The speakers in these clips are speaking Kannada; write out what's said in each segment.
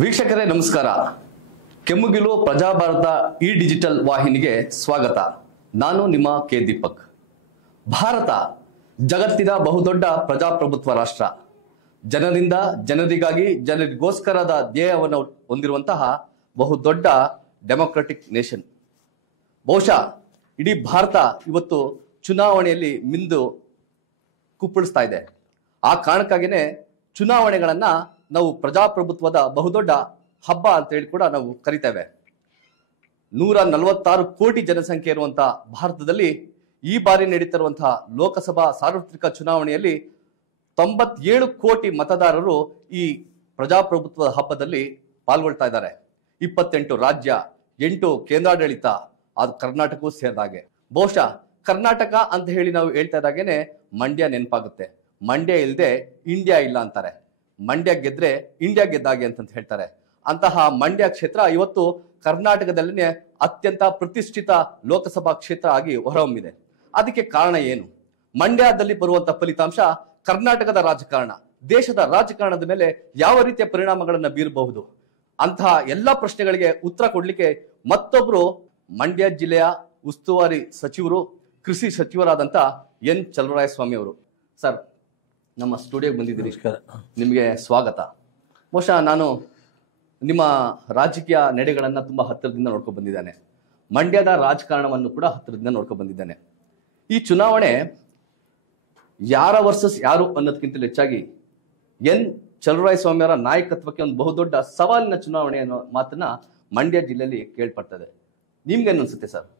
ವೀಕ್ಷಕರೇ ನಮಸ್ಕಾರ. ಕೆಮ್ಮುಗಿಲು ಪ್ರಜಾಭಾರತ ಈ ಡಿಜಿಟಲ್ ವಾಹಿನಿಗೆ ಸ್ವಾಗತ. ನಾನು ನಿಮ್ಮ ಕೆ ದೀಪಕ್. ಭಾರತ ಜಗತ್ತಿನ ಬಹುದೊಡ್ಡ ಪ್ರಜಾಪ್ರಭುತ್ವ ರಾಷ್ಟ್ರ. ಜನರಿಂದ ಜನರಿಗಾಗಿ ಜನರಿಗೋಸ್ಕರದ ಧ್ಯೇಯವನ್ನು ಹೊಂದಿರುವಂತಹ ಬಹುದೊಡ್ಡ ಡೆಮೊಕ್ರೆಟಿಕ್ ನೇಷನ್. ಬಹುಶಃ ಇಡೀ ಭಾರತ ಇವತ್ತು ಚುನಾವಣೆಯಲ್ಲಿ ಮಿಂದು ಕುಪ್ಪಳಿಸ್ತಾ ಇದೆ. ಆ ಕಾರಣಕ್ಕಾಗಿಯೇ ಚುನಾವಣೆಗಳನ್ನ ನಾವು ಪ್ರಜಾಪ್ರಭುತ್ವದ ಬಹುದೊಡ್ಡ ಹಬ್ಬ ಅಂತ ಹೇಳಿ ಕೂಡ ನಾವು ಕರಿತೇವೆ. 146 ಕೋಟಿ ಜನಸಂಖ್ಯೆ ಇರುವಂತಹ ಭಾರತದಲ್ಲಿ ಈ ಬಾರಿ ನಡೀತಿರುವಂತಹ ಲೋಕಸಭಾ ಸಾರ್ವತ್ರಿಕ ಚುನಾವಣೆಯಲ್ಲಿ 97 ಕೋಟಿ ಮತದಾರರು ಈ ಪ್ರಜಾಪ್ರಭುತ್ವದ ಹಬ್ಬದಲ್ಲಿ ಪಾಲ್ಗೊಳ್ತಾ ಇದ್ದಾರೆ. 28 ರಾಜ್ಯ, 8 ಕೇಂದ್ರಾಡಳಿತ, ಅದು ಕರ್ನಾಟಕವೂ ಸೇರಿದಾಗೆ. ಬಹುಶಃ ಕರ್ನಾಟಕ ಅಂತ ಹೇಳಿ ನಾವು ಹೇಳ್ತಾ ಇದ್ದಾಗೇನೆ ಮಂಡ್ಯ ನೆನಪಾಗುತ್ತೆ. ಮಂಡ್ಯ ಇಲ್ಲದೆ ಇಂಡಿಯಾ ಇಲ್ಲ ಅಂತಾರೆ. ಮಂಡ್ಯ ಗೆದ್ರೆ ಇಂಡಿಯಾ ಗೆದ್ದಾಗೆ ಅಂತ ಹೇಳ್ತಾರೆ. ಅಂತಹ ಮಂಡ್ಯ ಕ್ಷೇತ್ರ ಇವತ್ತು ಕರ್ನಾಟಕದಲ್ಲಿನೇ ಅತ್ಯಂತ ಪ್ರತಿಷ್ಠಿತ ಲೋಕಸಭಾ ಕ್ಷೇತ್ರ ಆಗಿ ಹೊರಹೊಮ್ಮಿದೆ. ಅದಕ್ಕೆ ಕಾರಣ ಏನು? ಮಂಡ್ಯದಲ್ಲಿ ಬರುವಂತಹ ಫಲಿತಾಂಶ ಕರ್ನಾಟಕದ ರಾಜಕಾರಣ, ದೇಶದ ರಾಜಕಾರಣದ ಮೇಲೆ ಯಾವ ರೀತಿಯ ಪರಿಣಾಮಗಳನ್ನ ಬೀರಬಹುದು ಅಂತಹ ಎಲ್ಲಾ ಪ್ರಶ್ನೆಗಳಿಗೆ ಉತ್ತರ ಕೊಡ್ಲಿಕ್ಕೆ ಮತ್ತೊಬ್ರು ಮಂಡ್ಯ ಜಿಲ್ಲೆಯ ಉಸ್ತುವಾರಿ ಸಚಿವರು, ಕೃಷಿ ಸಚಿವರಾದಂತ ಎನ್ ಚಲುವರಾಯಸ್ವಾಮಿ ಅವರು. ಸರ್, ನಮ್ಮ ಸ್ಟುಡಿಯೋಗೆ ಬಂದಿದ್ದೀರಿ, ನಿಮಗೆ ಸ್ವಾಗತ. ಬಹುಶಃ ನಾನು ನಿಮ್ಮ ರಾಜಕೀಯ ನಡೆಗಳನ್ನ ತುಂಬಾ ಹತ್ತಿರದಿಂದ ನೋಡ್ಕೊಂಡು ಬಂದಿದ್ದೇನೆ. ಮಂಡ್ಯದ ರಾಜಕಾರಣವನ್ನು ಕೂಡ ಹತ್ತಿರದಿಂದ ನೋಡ್ಕೊಂಡು ಬಂದಿದ್ದೇನೆ. ಈ ಚುನಾವಣೆ ಯಾರ ವರ್ಸಸ್ ಯಾರು ಅನ್ನೋದಕ್ಕಿಂತಲೂ ಹೆಚ್ಚಾಗಿ ಎನ್ ಚಲುವರಾಯಸ್ವಾಮಿ ಅವರ ನಾಯಕತ್ವಕ್ಕೆ ಒಂದು ಬಹುದೊಡ್ಡ ಸವಾಲಿನ ಚುನಾವಣೆ ಅನ್ನೋ ಮಾತನ್ನ ಮಂಡ್ಯ ಜಿಲ್ಲೆಯಲ್ಲಿ ಕೇಳ್ಪಡ್ತದೆ. ನಿಮ್ಗೆ ಅನ್ಸುತ್ತೆ ಸರ್?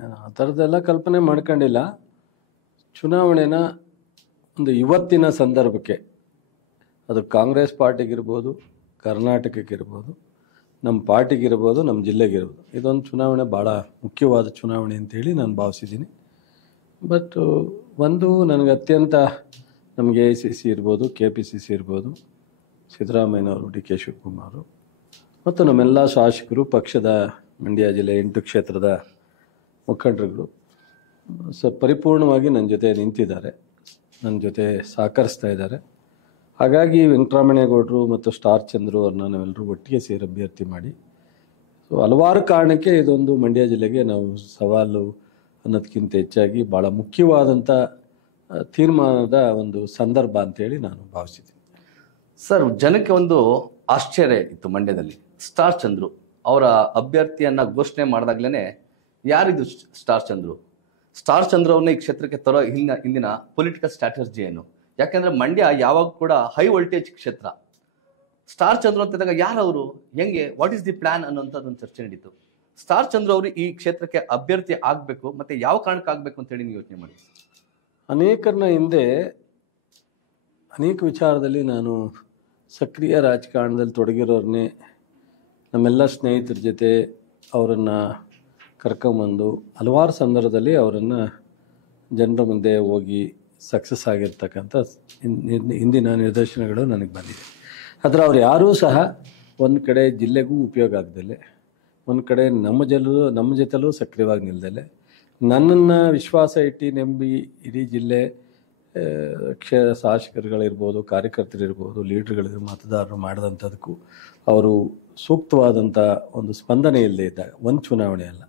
ನಾನು ಆ ಥರದ್ದೆಲ್ಲ ಕಲ್ಪನೆ ಮಾಡ್ಕೊಂಡಿಲ್ಲ. ಚುನಾವಣೆನ ಒಂದು ಇವತ್ತಿನ ಸಂದರ್ಭಕ್ಕೆ, ಅದು ಕಾಂಗ್ರೆಸ್ ಪಾರ್ಟಿಗಿರ್ಬೋದು, ಕರ್ನಾಟಕಕ್ಕಿರ್ಬೋದು, ನಮ್ಮ ಪಾರ್ಟಿಗಿರ್ಬೋದು, ನಮ್ಮ ಜಿಲ್ಲೆಗಿರ್ಬೋದು, ಇದೊಂದು ಚುನಾವಣೆ ಭಾಳ ಮುಖ್ಯವಾದ ಚುನಾವಣೆ ಅಂತೇಳಿ ನಾನು ಭಾವಿಸಿದ್ದೀನಿ. ಬಟ್ ಒಂದು ನನಗೆ ಅತ್ಯಂತ ನಮಗೆ AICC ಇರ್ಬೋದು, KPCC ಇರ್ಬೋದು, ಸಿದ್ದರಾಮಯ್ಯನವರು, DK ಶಿವಕುಮಾರ್ ಮತ್ತು ನಮ್ಮೆಲ್ಲ ಶಾಸಕರು, ಪಕ್ಷದ ಮಂಡ್ಯ ಜಿಲ್ಲೆ 8 ಕ್ಷೇತ್ರದ ಮುಖಂಡರುಗಳು ಪರಿಪೂರ್ಣವಾಗಿ ನನ್ನ ಜೊತೆ ನಿಂತಿದ್ದಾರೆ, ನನ್ನ ಜೊತೆ ಸಹಕರಿಸ್ತಾ ಇದ್ದಾರೆ. ಹಾಗಾಗಿ ವೆಂಕಟರಾಮಣ್ಣೇಗೌಡರು ಮತ್ತು ಸ್ಟಾರ್ ಚಂದ್ರು ಅವ್ರನ್ನ ನಾವೆಲ್ಲರೂ ಒಟ್ಟಿಗೆ ಸೇರಿ ಅಭ್ಯರ್ಥಿ ಮಾಡಿ, ಸೊ ಹಲವಾರು ಕಾರಣಕ್ಕೆ ಇದೊಂದು ಮಂಡ್ಯ ಜಿಲ್ಲೆಗೆ ನಾವು ಸವಾಲು ಅನ್ನೋದಕ್ಕಿಂತ ಹೆಚ್ಚಾಗಿ ಭಾಳ ಮುಖ್ಯವಾದಂಥ ತೀರ್ಮಾನದ ಒಂದು ಸಂದರ್ಭ ಅಂತೇಳಿ ನಾನು ಭಾವಿಸಿದ್ದೀನಿ. ಸರ್, ಜನಕ್ಕೆ ಒಂದು ಆಶ್ಚರ್ಯ ಇತ್ತು ಮಂಡ್ಯದಲ್ಲಿ. ಸ್ಟಾರ್ ಚಂದ್ರು ಅವರ ಅಭ್ಯರ್ಥಿಯನ್ನ ಘೋಷಣೆ ಮಾಡಿದಾಗ್ಲೇನೆ ಯಾರಿದು ಸ್ಟಾರ್ ಚಂದ್ರು? ಸ್ಟಾರ್ ಚಂದ್ರು ಅವ್ರನ್ನ ಈ ಕ್ಷೇತ್ರಕ್ಕೆ ತರೋ ಹಿಂದಿನ ಪೊಲಿಟಿಕಲ್ ಸ್ಟ್ರಾಟಜಿ ಏನು? ಯಾಕಂದ್ರೆ ಮಂಡ್ಯ ಯಾವಾಗ ಕೂಡ ಹೈ ವೋಲ್ಟೇಜ್ ಕ್ಷೇತ್ರ. ಸ್ಟಾರ್ ಚಂದ್ರು ಅಂತಿದ್ದಾಗ ಯಾರವರು, ಹೆಂಗೆ, ವಾಟ್ ಈಸ್ ದಿ ಪ್ಲಾನ್ ಅನ್ನೋಂಥದ್ದು ಒಂದು ಚರ್ಚೆ ನಡೀತು. ಸ್ಟಾರ್ ಚಂದ್ರು ಅವರು ಈ ಕ್ಷೇತ್ರಕ್ಕೆ ಅಭ್ಯರ್ಥಿ ಆಗ್ಬೇಕು, ಮತ್ತೆ ಯಾವ ಕಾರಣಕ್ಕೆ ಆಗ್ಬೇಕು ಅಂತ ಹೇಳಿ ನೀವು ಯೋಚನೆ ಮಾಡಿ. ಅನೇಕರನ್ನ ಹಿಂದೆ ಅನೇಕ ವಿಚಾರದಲ್ಲಿ ನಾನು ಸಕ್ರಿಯ ರಾಜಕಾರಣದಲ್ಲಿ ತೊಡಗಿರೋರನ್ನೇ ನಮ್ಮೆಲ್ಲ ಸ್ನೇಹಿತರ ಜೊತೆ ಅವರನ್ನು ಕರ್ಕೊಂಬಂದು ಹಲವಾರು ಸಂದರ್ಭದಲ್ಲಿ ಅವರನ್ನು ಜನರ ಮುಂದೆ ಹೋಗಿ ಸಕ್ಸಸ್ ಆಗಿರ್ತಕ್ಕಂಥ ಹಿಂದಿನ ನಿದರ್ಶನಗಳು ನನಗೆ ಬಂದಿದೆ. ಆದರೆ ಅವ್ರು ಯಾರೂ ಸಹ ಒಂದು ಕಡೆ ಜಿಲ್ಲೆಗೂ ಉಪಯೋಗ ಆಗದಲ್ಲೇ, ಒಂದು ಕಡೆ ನಮ್ಮ ಜೊತೆಲೂ ಸಕ್ರಿಯವಾಗಿ ನಿಲ್ದಲೆ, ನನ್ನನ್ನು ವಿಶ್ವಾಸ ಇಟ್ಟು ನಂಬಿ ಇಡೀ ಜಿಲ್ಲೆ ಶಾಸಕರುಗಳಿರ್ಬೋದು, ಕಾರ್ಯಕರ್ತರಿರ್ಬೋದು, ಲೀಡರ್ಗಳಿರ್ಬೋದು, ಮತದಾರರು ಮಾಡಿದಂಥದಕ್ಕೂ ಅವರು ಸೂಕ್ತವಾದಂಥ ಒಂದು ಸ್ಪಂದನೆ ಇಲ್ಲದೆ ಇದ್ದಾಗ, ಒಂದು ಚುನಾವಣೆ ಅಲ್ಲ,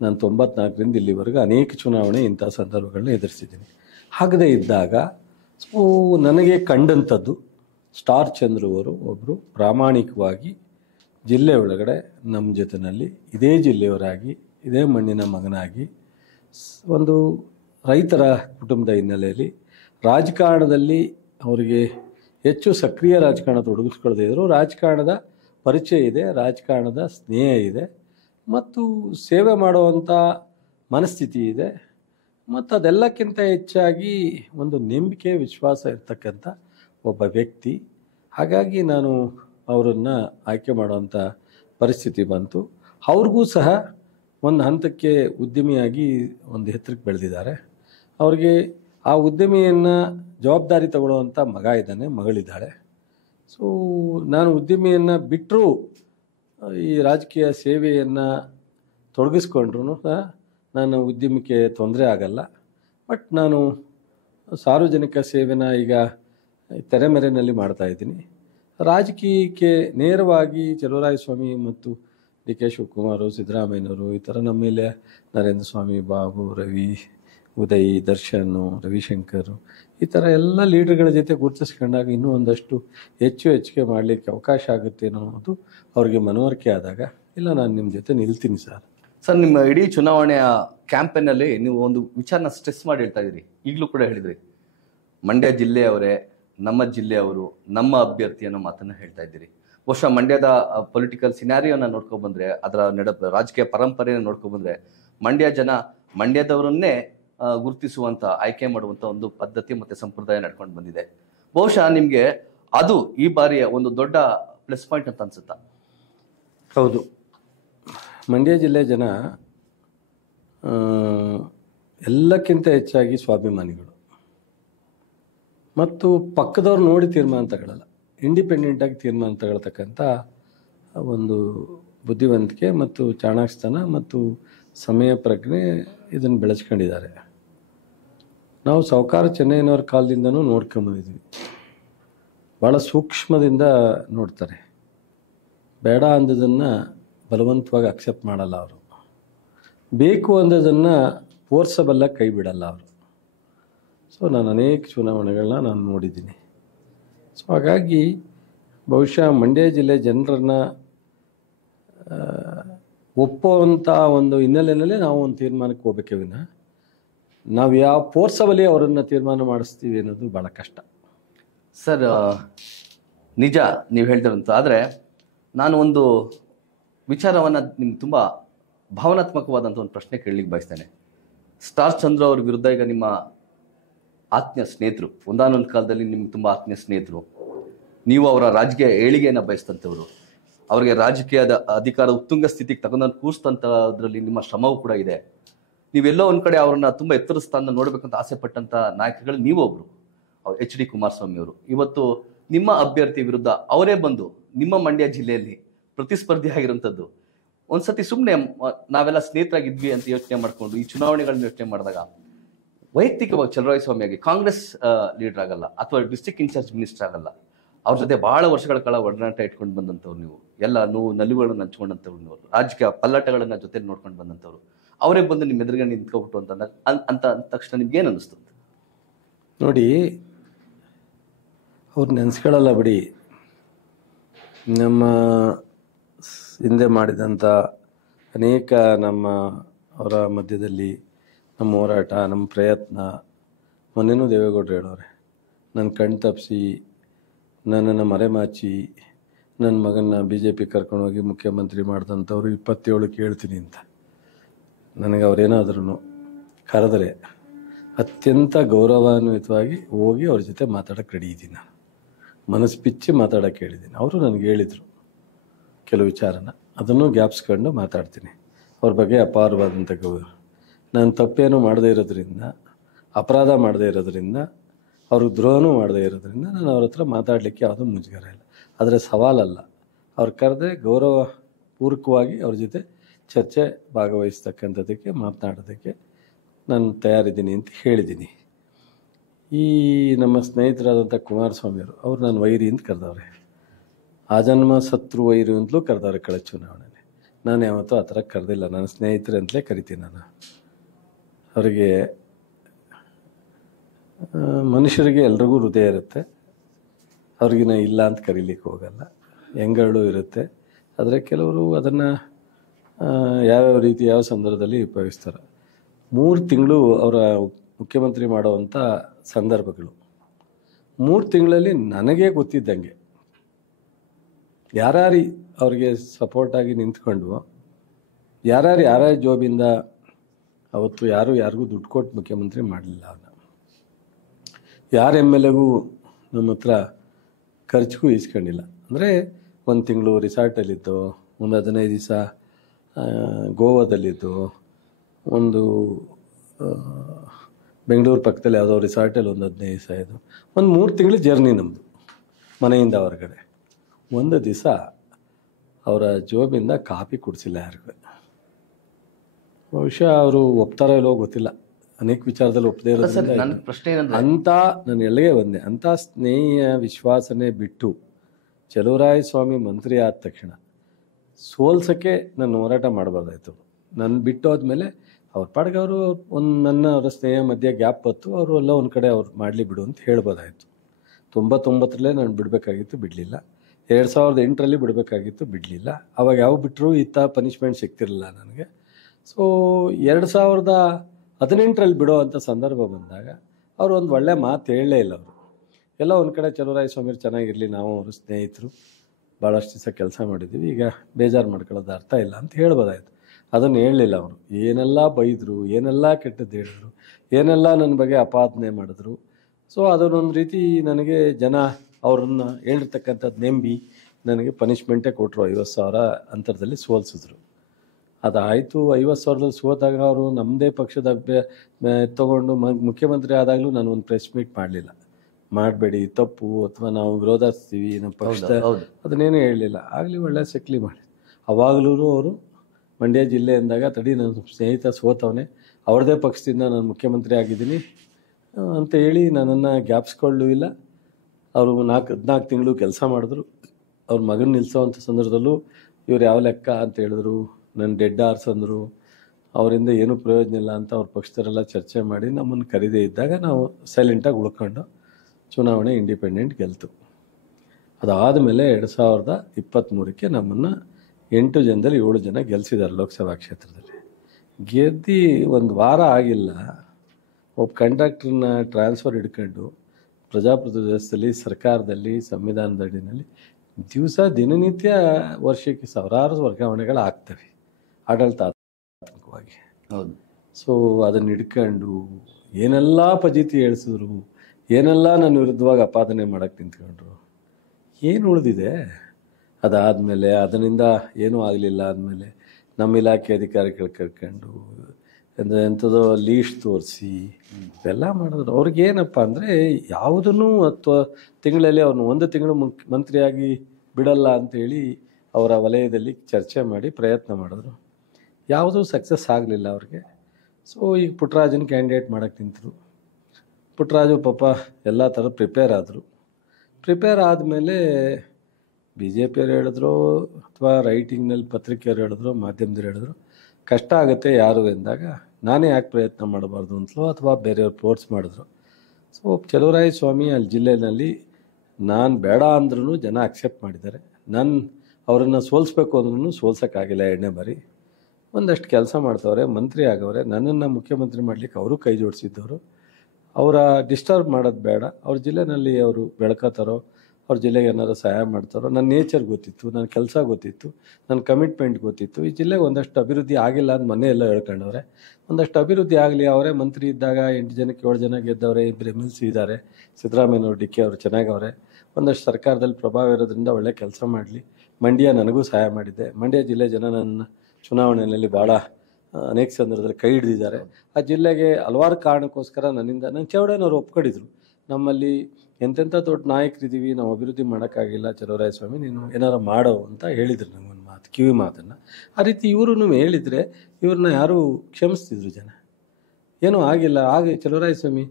ನಾನು 94ರಿಂದ ಇಲ್ಲಿವರೆಗೂ ಅನೇಕ ಚುನಾವಣೆ ಇಂಥ ಸಂದರ್ಭಗಳನ್ನ ಎದುರಿಸಿದ್ದೀನಿ. ಹಾಗದೇ ಇದ್ದಾಗ ನನಗೆ ಕಂಡಂಥದ್ದು ಸ್ಟಾರ್ ಚಂದ್ರು ಅವರು ಒಬ್ಬರು ಪ್ರಾಮಾಣಿಕವಾಗಿ ಜಿಲ್ಲೆ ಒಳಗಡೆ ನಮ್ಮ ಜೊತೆಯಲ್ಲಿ ಇದೇ ಜಿಲ್ಲೆಯವರಾಗಿ, ಇದೇ ಮಣ್ಣಿನ ಮಗನಾಗಿ, ಒಂದು ರೈತರ ಕುಟುಂಬದ ಹಿನ್ನೆಲೆಯಲ್ಲಿ ರಾಜಕಾರಣದಲ್ಲಿ ಅವರಿಗೆ ಹೆಚ್ಚು ಸಕ್ರಿಯ ರಾಜಕಾರಣ ತೊಡಗಿಸ್ಕೊಳ್ಳದೇ ಇದ್ದರು, ರಾಜಕಾರಣದ ಪರಿಚಯ ಇದೆ, ರಾಜಕಾರಣದ ಸ್ನೇಹ ಇದೆ ಮತ್ತು ಸೇವೆ ಮಾಡುವಂಥ ಮನಸ್ಥಿತಿ ಇದೆ. ಮತ್ತು ಅದೆಲ್ಲಕ್ಕಿಂತ ಹೆಚ್ಚಾಗಿ ಒಂದು ನಂಬಿಕೆ, ವಿಶ್ವಾಸ ಇರ್ತಕ್ಕಂಥ ಒಬ್ಬ ವ್ಯಕ್ತಿ. ಹಾಗಾಗಿ ನಾನು ಅವರನ್ನು ಆಯ್ಕೆ ಮಾಡುವಂಥ ಪರಿಸ್ಥಿತಿ ಬಂತು. ಅವ್ರಿಗೂ ಸಹ ಒಂದು ಹಂತಕ್ಕೆ ಉದ್ಯಮಿಯಾಗಿ ಒಂದು ಎತ್ತರಕ್ಕೆ ಬೆಳೆದಿದ್ದಾರೆ. ಅವ್ರಿಗೆ ಆ ಉದ್ಯಮಿಯನ್ನು ಜವಾಬ್ದಾರಿ ತಗೊಳ್ಳುವಂಥ ಮಗ ಇದ್ದಾನೆ, ಮಗಳಿದ್ದಾಳೆ. ಸೊ ನಾನು ಉದ್ಯಮಿಯನ್ನು ಬಿಟ್ಟರೂ ಈ ರಾಜಕೀಯ ಸೇವೆಯನ್ನು ತೊಡಗಿಸ್ಕೊಂಡ್ರೂ ಸಹ ನಾನು ಉದ್ಯಮಕ್ಕೆ ತೊಂದರೆ ಆಗಲ್ಲ. ಬಟ್ ನಾನು ಸಾರ್ವಜನಿಕ ಸೇವೆನ ಈಗ ತೆರೆಮೆರೆಯಲ್ಲಿ ಮಾಡ್ತಾಯಿದ್ದೀನಿ. ರಾಜಕೀಯಕ್ಕೆ ನೇರವಾಗಿ ಚಲುವರಾಯಸ್ವಾಮಿ ಮತ್ತು ಡಿ ಕೆ ಶಿವಕುಮಾರ್, ಸಿದ್ದರಾಮಯ್ಯನವರು, ಈ ಥರ ನಮ್ಮ ಮೇಲೆ ನರೇಂದ್ರ ಸ್ವಾಮಿ, ಬಾಬು, ರವಿ, ಉದಯ್, ದರ್ಶನ್, ರವಿಶಂಕರ್, ಈ ಥರ ಎಲ್ಲ ಲೀಡರ್ಗಳ ಜೊತೆ ಗುರುತಿಸ್ಕೊಂಡಾಗ ಇನ್ನೂ ಒಂದಷ್ಟು ಹೆಚ್ಚಿಗೆ ಮಾಡಲಿಕ್ಕೆ ಅವಕಾಶ ಆಗುತ್ತೆ ಅನ್ನೋದು ಅವ್ರಿಗೆ ಮನವರಿಕೆ ಆದಾಗ, ಇಲ್ಲ ನಾನು ನಿಮ್ಮ ಜೊತೆ ನಿಲ್ತೀನಿ ಸರ್. ಸರ್, ನಿಮ್ಮ ಇಡೀ ಚುನಾವಣೆಯ ಕ್ಯಾಂಪೇನಲ್ಲಿ ನೀವು ಒಂದು ವಿಚಾರನ ಸ್ಟ್ರೆಸ್ ಮಾಡಿ ಹೇಳ್ತಾ ಇದ್ರಿ, ಈಗಲೂ ಕೂಡ ಹೇಳಿದ್ರಿ, ಮಂಡ್ಯ ಜಿಲ್ಲೆಯವರೇ, ನಮ್ಮ ಜಿಲ್ಲೆಯವರು, ನಮ್ಮ ಅಭ್ಯರ್ಥಿ ಅನ್ನೋ ಮಾತನ್ನ ಹೇಳ್ತಾ ಇದ್ದೀರಿ. ಬಹುಶಃ ಮಂಡ್ಯದ ಪೊಲಿಟಿಕಲ್ ಸಿನಾರಿಯೋನ ನೋಡ್ಕೊಂಡ್ ಬಂದ್ರೆ, ಅದರ ರಾಜಕೀಯ ಪರಂಪರೆಯನ್ನು ನೋಡ್ಕೊಂಡ್ ಬಂದ್ರೆ, ಮಂಡ್ಯ ಜನ ಮಂಡ್ಯದವರನ್ನೇ ಗುರುತಿಸುವಂತ, ಆಯ್ಕೆ ಮಾಡುವಂತ ಒಂದು ಪದ್ಧತಿ ಮತ್ತೆ ಸಂಪ್ರದಾಯ ನಡ್ಕೊಂಡು ಬಂದಿದೆ. ಬಹುಶಃ ನಿಮ್ಗೆ ಅದು ಈ ಬಾರಿಯ ಒಂದು ದೊಡ್ಡ ಪ್ಲಸ್ ಪಾಯಿಂಟ್ ಅಂತ ಅನ್ಸುತ್ತಾ? ಹೌದು, ಮಂಡ್ಯ ಜಿಲ್ಲೆ ಜನ ಎಲ್ಲಕ್ಕಿಂತ ಹೆಚ್ಚಾಗಿ ಸ್ವಾಭಿಮಾನಿಗಳು ಮತ್ತು ಪಕ್ಕದವ್ರು ನೋಡಿ ತೀರ್ಮಾನ ತಗೊಳ್ಳಲ್ಲ, ಇಂಡಿಪೆಂಡೆಂಟಾಗಿ ತೀರ್ಮಾನ ತಗೊಳ್ತಕ್ಕಂಥ ಒಂದು ಬುದ್ಧಿವಂತಿಕೆ ಮತ್ತು ಚಾಣಾಕ್ಷತನ ಮತ್ತು ಸಮಯ ಪ್ರಜ್ಞೆ ಇದನ್ನು ಬೆಳೆಸ್ಕೊಂಡಿದ್ದಾರೆ. ನಾವು ಸಾಹುಕಾರ ಚೆನ್ನೈನವ್ರ ಕಾಲದಿಂದನೂ ನೋಡ್ಕೊಂಬಂದಿದ್ವಿ. ಭಾಳ ಸೂಕ್ಷ್ಮದಿಂದ ನೋಡ್ತಾರೆ. ಬೇಡ ಅಂದದನ್ನು ಬಲವಂತವಾಗಿ ಅಕ್ಸೆಪ್ಟ್ ಮಾಡಲ್ಲ ಅವರು, ಬೇಕು ಅಂದದನ್ನು ಫೋರ್ಸಬಲ್ಲ ಕೈ ಬಿಡಲ್ಲ ಅವರು. ಸೊ ನಾನು ಅನೇಕ ಚುನಾವಣೆಗಳನ್ನ ನಾನು ನೋಡಿದ್ದೀನಿ. ಸೊ ಹಾಗಾಗಿ ಬಹುಶಃ ಮಂಡ್ಯ ಜಿಲ್ಲೆ ಜನರನ್ನು ಒಪ್ಪುವಂಥ ಒಂದು ಹಿನ್ನೆಲೆಯಲ್ಲೇ ನಾವು ಒಂದು ತೀರ್ಮಾನಕ್ಕೆ ಹೋಗಬೇಕೇ ವಿನ ನಾವು ಯಾವ ಫೋರ್ಸಬಲಿ ಅವರನ್ನು ತೀರ್ಮಾನ ಮಾಡಿಸ್ತೀವಿ ಅನ್ನೋದು ಭಾಳ ಕಷ್ಟ. ಸರ್, ನಿಜ ನೀವು ಹೇಳ್ತಿರಂತ. ಆದರೆ ನಾನು ಒಂದು ವಿಚಾರವನ್ನು ನಿಮ್ಗೆ ತುಂಬ ಭಾವನಾತ್ಮಕವಾದಂಥ ಒಂದು ಪ್ರಶ್ನೆ ಕೇಳಲಿಕ್ಕೆ ಬಯಸ್ತೇನೆ. ಸ್ಟಾರ್ ಚಂದ್ರ ಅವ್ರ ವಿರುದ್ಧ ಈಗ ನಿಮ್ಮ ಆತ್ಮೀಯ ಸ್ನೇಹಿತರು, ಒಂದಾನೊಂದು ಕಾಲದಲ್ಲಿ ನಿಮ್ಗೆ ತುಂಬ ಆತ್ಮೀಯ ಸ್ನೇಹಿತರು, ನೀವು ಅವರ ರಾಜಕೀಯ ಏಳಿಗೆಯನ್ನು ಬಯಸ್ತಂಥವ್ರು, ಅವರಿಗೆ ರಾಜಕೀಯದ ಅಧಿಕಾರ ಉತ್ತುಂಗ ಸ್ಥಿತಿಗೆ ತಗೊಂಡು ಕೂರಿಸ್ತಂಥದ್ರಲ್ಲಿ ನಿಮ್ಮ ಶ್ರಮವೂ ಕೂಡ ಇದೆ. ನೀವೆಲ್ಲೋ ಒಂದು ಕಡೆ ಅವ್ರನ್ನ ತುಂಬ ಎತ್ತರ ಸ್ಥಾನ ನೋಡಬೇಕಂತ ಆಸೆ ಪಟ್ಟಂಥ ನಾಯಕರುಗಳು ನೀವೊಬ್ರು, ಎಚ್ ಡಿ ಕುಮಾರಸ್ವಾಮಿ ಅವರು. ಇವತ್ತು ನಿಮ್ಮ ಅಭ್ಯರ್ಥಿ ವಿರುದ್ಧ ಅವರೇ ಬಂದು ನಿಮ್ಮ ಮಂಡ್ಯ ಜಿಲ್ಲೆಯಲ್ಲಿ ಪ್ರತಿಸ್ಪರ್ಧಿ ಆಗಿರುವಂಥದ್ದು. ಒಂದ್ಸತಿ ಸುಮ್ಮನೆ ನಾವೆಲ್ಲ ಸ್ನೇಹಿತರಾಗಿದ್ವಿ ಅಂತ ಯೋಚನೆ ಮಾಡ್ಕೊಂಡು ಈ ಚುನಾವಣೆಗಳನ್ನ ಯೋಚನೆ ಮಾಡಿದಾಗ, ವೈಯಕ್ತಿಕವಾಗಿ ಚಲುವರಾಯಸ್ವಾಮಿಯಾಗಿ ಕಾಂಗ್ರೆಸ್ ಲೀಡರ್ ಆಗಲ್ಲ ಅಥವಾ ಡಿಸ್ಟ್ರಿಕ್ಟ್ ಇನ್ಚಾರ್ಜ್ ಮಿನಿಸ್ಟರ್ ಆಗಲ್ಲ, ಅವ್ರ ಜೊತೆ ಬಹಳ ವರ್ಷಗಳ ಕಾಲ ಒಡನಾಟ ಇಟ್ಕೊಂಡು ಬಂದಂಥವ್ರು ನೀವು, ಎಲ್ಲ ನೋವು ನಲಿವುಗಳನ್ನು ಹಂಚ್ಕೊಂಡಂಥವ್ರು ನೀವು, ರಾಜಕೀಯ ಪಲ್ಲಟಗಳನ್ನ ಜೊತೆ ನೋಡ್ಕೊಂಡು ಬಂದಂಥವ್ರು, ಅವರೇ ಬಂದು ನಿಮ್ಮ ಎದುರುಗಡೆ ನಿಂತ್ಕೊಬಿಟ್ಟು ಅಂತ ತಕ್ಷಣ ನಿಮ್ಗೆ ಏನು ಅನ್ನಿಸ್ತು? ನೋಡಿ, ಅವ್ರು ನೆನೆಸ್ಕೊಳ್ಳಲ್ಲ ಬಿಡಿ. ನಮ್ಮ ಹಿಂದೆ ಮಾಡಿದಂಥ ಅನೇಕ ಅವರ ಮಧ್ಯದಲ್ಲಿ ನಮ್ಮ ಹೋರಾಟ, ನಮ್ಮ ಪ್ರಯತ್ನ, ಮೊನ್ನೆನೂ ದೇವೇಗೌಡರು ಹೇಳೋರೆ, ನನ್ನ ಕಣ್ ತಪ್ಪಿಸಿ ನನ್ನನ್ನು ಮರೆಮಾಚಿ ನನ್ನ ಮಗನ್ನ BJP ಕರ್ಕೊಂಡೋಗಿ ಮುಖ್ಯಮಂತ್ರಿ ಮಾಡಿದಂಥವ್ರು 27 ಕೇಳ್ತೀನಿ ಅಂತ. ನನಗೆ ಅವರೇನಾದ್ರೂ ಕರೆದರೆ ಅತ್ಯಂತ ಗೌರವಾನ್ವಿತವಾಗಿ ಹೋಗಿ ಅವ್ರ ಜೊತೆ ಮಾತಾಡೋಕ್ಕೆ ರೆಡಿ ಇದ್ದೀನಿ. ನಾನು ಮನಸ್ಸು ಬಿಚ್ಚಿ ಮಾತಾಡೋಕ್ಕೆ ಹೇಳಿದ್ದೀನಿ. ಅವರು ನನಗೆ ಹೇಳಿದರು ಕೆಲವು ವಿಚಾರನ, ಅದನ್ನು ಜ್ಞಾಪಿಸ್ಕೊಂಡು ಮಾತಾಡ್ತೀನಿ. ಅವ್ರ ಬಗ್ಗೆ ಅಪಾರವಾದಂಥ ಗೌರವ. ನಾನು ತಪ್ಪೇನೂ ಮಾಡದೇ ಇರೋದ್ರಿಂದ, ಅಪರಾಧ ಮಾಡದೇ ಇರೋದ್ರಿಂದ, ಅವ್ರಿಗೆ ದ್ರೋಹನೂ ಮಾಡದೇ ಇರೋದ್ರಿಂದ ನಾನು ಅವ್ರ ಹತ್ರ ಮಾತಾಡಲಿಕ್ಕೆ ಯಾವುದೂ ಮುಜುಗರ ಇಲ್ಲ. ಆದರೆ ಸವಾಲಲ್ಲ, ಅವ್ರು ಕರೆದ್ರೆ ಗೌರವಪೂರ್ವಕವಾಗಿ ಅವ್ರ ಜೊತೆ ಚರ್ಚೆ ಭಾಗವಹಿಸ್ತಕ್ಕಂಥದ್ದಕ್ಕೆ, ಮಾತನಾಡೋದಕ್ಕೆ ನಾನು ತಯಾರಿದ್ದೀನಿ ಅಂತ ಹೇಳಿದ್ದೀನಿ. ಈ ನಮ್ಮ ಸ್ನೇಹಿತರಾದಂಥ ಕುಮಾರಸ್ವಾಮಿಯವರು, ಅವ್ರು ನಾನು ವೈರಿ ಅಂತ ಕರೆದವ್ರೆ, ಆಜನ್ಮ ಶತ್ರು ವೈರಿ ಅಂತಲೂ ಕರೆದವ್ರೆ ಕಳೆದ ಚುನಾವಣೆಯಲ್ಲಿ. ನಾನು ಯಾವತ್ತೂ ಆ ಥರ ಕರೆದಿಲ್ಲ, ನಾನು ಸ್ನೇಹಿತರೆ ಅಂತಲೇ ಕರಿತೀನಿ. ನಾನು ಅವರಿಗೆ, ಮನುಷ್ಯರಿಗೆ ಎಲ್ರಿಗೂ ಹೃದಯ ಇರುತ್ತೆ, ಅವ್ರಿಗಿನ ಇಲ್ಲ ಅಂತ ಕರೀಲಿಕ್ಕೆ ಹೋಗಲ್ಲ, ಹೆಂಗಳು ಇರುತ್ತೆ. ಆದರೆ ಕೆಲವರು ಅದನ್ನು ಯಾವ್ಯಾವ ರೀತಿ ಯಾವ ಸಂದರ್ಭದಲ್ಲಿ ಉಪಯೋಗಿಸ್ತಾರೆ. 3 ತಿಂಗಳು ಅವರ ಮುಖ್ಯಮಂತ್ರಿ ಮಾಡುವಂಥ ಸಂದರ್ಭಗಳು, 3 ತಿಂಗಳಲ್ಲಿ ನನಗೆ ಗೊತ್ತಿದ್ದಂಗೆ ಯಾರ್ಯಾರು ಅವ್ರಿಗೆ ಸಪೋರ್ಟಾಗಿ ನಿಂತ್ಕೊಂಡು, ಯಾರ್ಯಾರ ಜಾಬಿಂದ ಅವತ್ತು ಯಾರಿಗೂ ದುಡ್ಡು ಕೊಟ್ಟು ಮುಖ್ಯಮಂತ್ರಿ ಮಾಡಲಿಲ್ಲ. ಅವನ್ನ ಯಾರ MLAಗೂ ನಮ್ಮ ಹತ್ರ ಖರ್ಚಿಗೂ ಇಸ್ಕೊಂಡಿಲ್ಲ. ಅಂದರೆ 1 ತಿಂಗಳು ರಿಸಾರ್ಟಲ್ಲಿದ್ದು, ಒಂದು 15 ದಿವಸ ಗೋವಾದಲ್ಲಿದ್ದು, ಒಂದು ಬೆಂಗಳೂರು ಪಕ್ಕದಲ್ಲಿ ಯಾವುದೋ ರಿಸಾರ್ಟಲ್ಲಿ ಒಂದು 15 ದಿವಸ ಇದು, ಒಂದು 3 ತಿಂಗಳು ಜರ್ನಿ ನಮ್ಮದು ಮನೆಯಿಂದ ಹೊರಗಡೆ. ಒಂದು ದಿವಸ ಅವರ ಜೋಬಿಂದ ಕಾಫಿ ಕುಡಿಸಿಲ್ಲ ಯಾರಿಗೂ. ಬಹುಶಃ ಅವರು ಒಪ್ತಾರೋ ಇಲ್ಲೋ ಗೊತ್ತಿಲ್ಲ, ಅನೇಕ ವಿಚಾರದಲ್ಲಿ ಒಪ್ಪದೇ ಇರೋದ್ರಿಂದ. ಪ್ರಶ್ನೆ ಅಂತ ನಾನು ಎಲ್ಲಿಗೆ ಬಂದೆ, ಅಂಥ ಸ್ನೇಹ ವಿಶ್ವಾಸನೆ ಬಿಟ್ಟು ಚಲುವರಾಯಸ್ವಾಮಿ ಮಂತ್ರಿ ಆದ ತಕ್ಷಣ ಸೋಲ್ಸೋಕ್ಕೆ ನಾನು ಹೋರಾಟ ಮಾಡಬಾರ್ದಾಯ್ತು. ನಾನು ಬಿಟ್ಟು ಹೋದ್ಮೇಲೆ ಅವ್ರ ಪಾಡಿಗೆ ಅವರು ಅವರ ಸ್ನೇಹ ಮಧ್ಯೆ ಗ್ಯಾಪ್ ಬತ್ತು, ಅವರು ಎಲ್ಲ ಒಂದು ಕಡೆ ಅವ್ರು ಮಾಡಲಿ ಬಿಡು ಅಂತ ಹೇಳ್ಬೋದಾಯಿತು. 99ರಲ್ಲೇ ನಾನು ಬಿಡಬೇಕಾಗಿತ್ತು, ಬಿಡಲಿಲ್ಲ. 2008ರಲ್ಲಿ ಬಿಡಬೇಕಾಗಿತ್ತು, ಬಿಡಲಿಲ್ಲ. ಅವಾಗ ಯಾವ ಬಿಟ್ಟರು ಇತ್ತ ಪನಿಷ್ಮೆಂಟ್ ಸಿಗ್ತಿರಲಿಲ್ಲ ನನಗೆ. ಸೊ 2018ರಲ್ಲಿ ಬಿಡೋ ಅಂಥ ಸಂದರ್ಭ ಬಂದಾಗ ಅವರು ಒಂದು ಒಳ್ಳೆ ಮಾತು ಹೇಳಲೇ ಇಲ್ಲ. ಅವರು ಎಲ್ಲ ಒಂದು ಕಡೆ ಚಲುವರಾಯಸ್ವಾಮಿ ಚೆನ್ನಾಗಿರಲಿ, ನಾವು ಅವರು ಸ್ನೇಹಿತರು, ಭಾಳಷ್ಟು ದಿವಸ ಕೆಲಸ ಮಾಡಿದ್ದೀವಿ, ಈಗ ಬೇಜಾರು ಮಾಡ್ಕೊಳ್ಳೋದು ಅರ್ಥ ಇಲ್ಲ ಅಂತ ಹೇಳ್ಬೋದಾಯ್ತು. ಅದನ್ನು ಹೇಳಲಿಲ್ಲ ಅವರು. ಏನೆಲ್ಲ ಬೈದರು, ಏನೆಲ್ಲ ಕೆಟ್ಟದ್ದು ಹೇಳಿದ್ರು, ಏನೆಲ್ಲ ನನ್ನ ಬಗ್ಗೆ ಅಪಾದನೆ ಮಾಡಿದ್ರು. ಸೊ ಅದನ್ನೊಂದು ರೀತಿ ನನಗೆ ಜನ ಅವ್ರನ್ನ ಹೇಳಿರ್ತಕ್ಕಂಥದ್ದು ನಂಬಿ ನನಗೆ ಪನಿಷ್ಮೆಂಟೇ ಕೊಟ್ಟರು. 50,000 ಅಂತರದಲ್ಲಿ ಸೋಲಿಸಿದ್ರು. ಅದಾಯಿತು. 50,000ದಲ್ಲಿ ಸೋತಾಗ ಅವರು ನಮ್ಮದೇ ಪಕ್ಷದ ತೊಗೊಂಡು ಮುಖ್ಯಮಂತ್ರಿ ಆದಾಗಲೂ ನಾನು ಒಂದು ಪ್ರೆಸ್ ಮೀಟ್ ಮಾಡಲಿಲ್ಲ. ಮಾಡಬೇಡಿ, ತಪ್ಪು, ಅಥವಾ ನಾವು ವಿರೋಧಿಸ್ತೀವಿ ನಮ್ಮ ಪಕ್ಷದ, ಅದನ್ನೇನು ಹೇಳಲಿಲ್ಲ. ಆಗಲಿ ಒಳ್ಳೆ ಸಿಕ್ಲಿ ಮಾಡಿ. ಅವಾಗಲೂ ಅವರು ಮಂಡ್ಯ ಜಿಲ್ಲೆ ಎಂದಾಗ ತಡಿ ನನ್ನ ಸ್ನೇಹಿತ ಸೋತವನೇ, ಅವ್ರದ್ದೇ ಪಕ್ಷದಿಂದ ನಾನು ಮುಖ್ಯಮಂತ್ರಿ ಆಗಿದ್ದೀನಿ ಅಂತ ಹೇಳಿ ನನ್ನನ್ನು ಗ್ಯಾಪ್ಸ್ಕೊಳ್ಳೂ ಇಲ್ಲ. ಅವರು 14 ತಿಂಗಳು ಕೆಲಸ ಮಾಡಿದ್ರು. ಅವ್ರ ಮಗನ ನಿಲ್ಲಿಸೋವಂಥ ಸಂದರ್ಭದಲ್ಲೂ ಇವ್ರು ಯಾವ ಲೆಕ್ಕ ಅಂತ ಹೇಳಿದ್ರು, ನನ್ನ ಡೆಡ್ ಆರ್ಸ್ ಅಂದರು. ಅವರಿಂದ ಏನೂ ಪ್ರಯೋಜನ ಇಲ್ಲ ಅಂತ ಅವ್ರ ಪಕ್ಷದವರೆಲ್ಲ ಚರ್ಚೆ ಮಾಡಿ ನಮ್ಮನ್ನು ಕರೀದೇ ಇದ್ದಾಗ ನಾವು ಸೈಲೆಂಟಾಗಿ ಉಳ್ಕೊಂಡು ಚುನಾವಣೆ ಇಂಡಿಪೆಂಡೆಂಟ್ ಗೆಲ್ತು. ಅದಾದಮೇಲೆ 2023ಕ್ಕೆ ನಮ್ಮನ್ನು 8 ಜನದಲ್ಲಿ 7 ಜನ ಗೆಲ್ಲಿಸಿದ್ದಾರೆ ಲೋಕಸಭಾ ಕ್ಷೇತ್ರದಲ್ಲಿ. ಗೆದ್ದು ಒಂದು ವಾರ ಆಗಿಲ್ಲ, ಒಬ್ಬ ಕಂಡಕ್ಟ್ರನ್ನ ಟ್ರಾನ್ಸ್ಫರ್ ಹಿಡ್ಕೊಂಡು ಪ್ರಜಾಪ್ರಭುತ್ವ ವ್ಯವಸ್ಥೆಯಲ್ಲಿ, ಸರ್ಕಾರದಲ್ಲಿ, ಸಂವಿಧಾನದ ಅಡಿನಲ್ಲಿ ದಿನನಿತ್ಯ ವರ್ಷಕ್ಕೆ ಸಾವಿರಾರು ವರ್ಗಾವಣೆಗಳು ಆಗ್ತವೆ ಆಡಳಿತಾತ್ಮಕವಾಗಿ. ಹೌದು. ಸೊ ಅದನ್ನು ಹಿಡ್ಕೊಂಡು ಏನೆಲ್ಲ ಫಜೀತಿ ಹೇಳಿಸಿದ್ರು, ಏನೆಲ್ಲ ನನ್ನ ವಿರುದ್ಧವಾಗಿ ಅಪಾದನೆ ಮಾಡೋಕ್ಕೆ ನಿಂತ್ಕೊಂಡ್ರು. ಏನು ಉಳಿದಿದೆ? ಅದಾದಮೇಲೆ ಅದರಿಂದ ಏನೂ ಆಗಲಿಲ್ಲ. ಆದಮೇಲೆ ನಮ್ಮ ಇಲಾಖೆ ಅಧಿಕಾರಿಗಳು ಕರ್ಕೊಂಡು ಎಂಥದೋ ಲೀಸ್ಟ್ ತೋರಿಸಿ ಇವೆಲ್ಲ ಮಾಡಿದ್ರು. ಅವ್ರಿಗೇನಪ್ಪ ಅಂದರೆ ಯಾವುದನ್ನು 10 ತಿಂಗಳಲ್ಲಿ ಅವ್ರನ್ನ 1 ತಿಂಗಳು ಮಂತ್ರಿಯಾಗಿ ಬಿಡಲ್ಲ ಅಂಥೇಳಿ ಅವರ ವಲಯದಲ್ಲಿ ಚರ್ಚೆ ಮಾಡಿ ಪ್ರಯತ್ನ ಮಾಡಿದ್ರು. ಯಾವುದೂ ಸಕ್ಸಸ್ ಆಗಲಿಲ್ಲ ಅವ್ರಿಗೆ. ಸೊ ಈಗ ಪುಟ್ಟರಾಜನ ಕ್ಯಾಂಡಿಡೇಟ್ ಮಾಡೋಕ್ಕೆ ನಿಂತರು. ಪುಟ್ಟರಾಜು ಪಾಪ ಎಲ್ಲ ಥರ ಪ್ರಿಪೇರ್ ಆದರು. ಪ್ರಿಪೇರ್ ಆದಮೇಲೆ ಬಿ ಜೆ ಪಿಯವ್ರು ಹೇಳಿದ್ರು, ಅಥವಾ ರೈಟಿಂಗ್ನಲ್ಲಿ ಪತ್ರಿಕೆಯವ್ರು ಹೇಳಿದ್ರು, ಮಾಧ್ಯಮದವ್ರು ಹೇಳಿದ್ರು, ಕಷ್ಟ ಆಗುತ್ತೆ ಯಾರು ಎಂದಾಗ ನಾನೇ ಯಾಕೆ ಪ್ರಯತ್ನ ಮಾಡಬಾರ್ದು ಅಂತಲೋ ಅಥವಾ ಬೇರೆಯವ್ರು ಫೋರ್ಸ್ ಮಾಡಿದ್ರು. ಸೊ ಚಲುವರಾಯಸ್ವಾಮಿ ಅಲ್ಲಿ ಜಿಲ್ಲೆಯಲ್ಲಿ ನಾನು ಬೇಡ ಅಂದ್ರೂ ಜನ ಅಕ್ಸೆಪ್ಟ್ ಮಾಡಿದ್ದಾರೆ. ಅವರನ್ನು ಸೋಲಿಸ್ಬೇಕು ಅಂದ್ರೂ ಸೋಲ್ಸೋಕ್ಕಾಗಿಲ್ಲ. 2ನೇ ಬಾರಿ ಒಂದಷ್ಟು ಕೆಲಸ ಮಾಡ್ತವ್ರೆ, ಮಂತ್ರಿ ಆಗವ್ರೆ. ನನ್ನನ್ನು ಮುಖ್ಯಮಂತ್ರಿ ಮಾಡಲಿಕ್ಕೆ ಅವರು ಕೈ ಜೋಡಿಸಿದ್ದವರು. ಅವರ ಡಿಸ್ಟರ್ಬ್ ಮಾಡೋದು ಬೇಡ. ಅವ್ರ ಜಿಲ್ಲೆನಲ್ಲಿ ಅವರು ಬೆಳ್ಕೋತಾರೋ, ಅವ್ರ ಜಿಲ್ಲೆಗೆ ಏನಾದ್ರು ಸಹಾಯ ಮಾಡ್ತಾರೋ. ನನ್ನ ನೇಚರ್ ಗೊತ್ತಿತ್ತು, ನನ್ನ ಕೆಲಸ ಗೊತ್ತಿತ್ತು, ನನ್ನ ಕಮಿಟ್ಮೆಂಟ್ ಗೊತ್ತಿತ್ತು. ಈ ಜಿಲ್ಲೆಗೆ ಒಂದಷ್ಟು ಅಭಿವೃದ್ಧಿ ಆಗಿಲ್ಲ ಅಂತ ಮೊನ್ನೆ ಎಲ್ಲ ಹೇಳ್ಕೊಂಡವ್ರೆ. ಒಂದಷ್ಟು ಅಭಿವೃದ್ಧಿ ಆಗಲಿ. ಅವರೇ ಮಂತ್ರಿ ಇದ್ದಾಗ 8 ಜನಕ್ಕೆ 7 ಜನ ಗೆದ್ದವ್ರೆ. 2 MLC ಇದ್ದಾರೆ. ಸಿದ್ದರಾಮಯ್ಯನವರು, DK ಅವರು ಚೆನ್ನಾಗವ್ರೆ. ಒಂದಷ್ಟು ಸರ್ಕಾರದಲ್ಲಿ ಪ್ರಭಾವ ಇರೋದ್ರಿಂದ ಒಳ್ಳೆ ಕೆಲಸ ಮಾಡಲಿ. ಮಂಡ್ಯ ನನಗೂ ಸಹಾಯ ಮಾಡಿದ್ದೆ. ಮಂಡ್ಯ ಜಿಲ್ಲೆ ಜನ ನನ್ನ ಚುನಾವಣೆಯಲ್ಲಿ ಭಾಳ ಅನೇಕ ಸಂದರ್ಭದಲ್ಲಿ ಕೈ ಹಿಡಿದಿದ್ದಾರೆ. ಆ ಜಿಲ್ಲೆಗೆ ಹಲವಾರು ಕಾರಣಕ್ಕೋಸ್ಕರ ನನ್ನ ಚೌಡೇನವರು ಒಪ್ಕೊಂಡಿದ್ರು. ನಮ್ಮಲ್ಲಿ ಎಂತೆಂಥ ದೊಡ್ಡ ನಾಯಕರಿದ್ದೀವಿ, ನಾವು ಅಭಿವೃದ್ಧಿ ಮಾಡೋಕ್ಕಾಗಿಲ್ಲ, ಚಲುವರಾಯಸ್ವಾಮಿ ನೀನು ಏನಾರು ಮಾಡೋ ಅಂತ ಹೇಳಿದ್ರು ನನಗೊಂದು ಮಾತು, ಕಿವಿ ಮಾತನ್ನು. ಆ ರೀತಿ ಇವರು ಹೇಳಿದರೆ ಇವ್ರನ್ನ ಯಾರೂ ಕ್ಷಮಿಸ್ತಿದ್ರು ಜನ. ಏನೂ ಆಗಿಲ್ಲ. ಚಲುವರಾಯಸ್ವಾಮಿ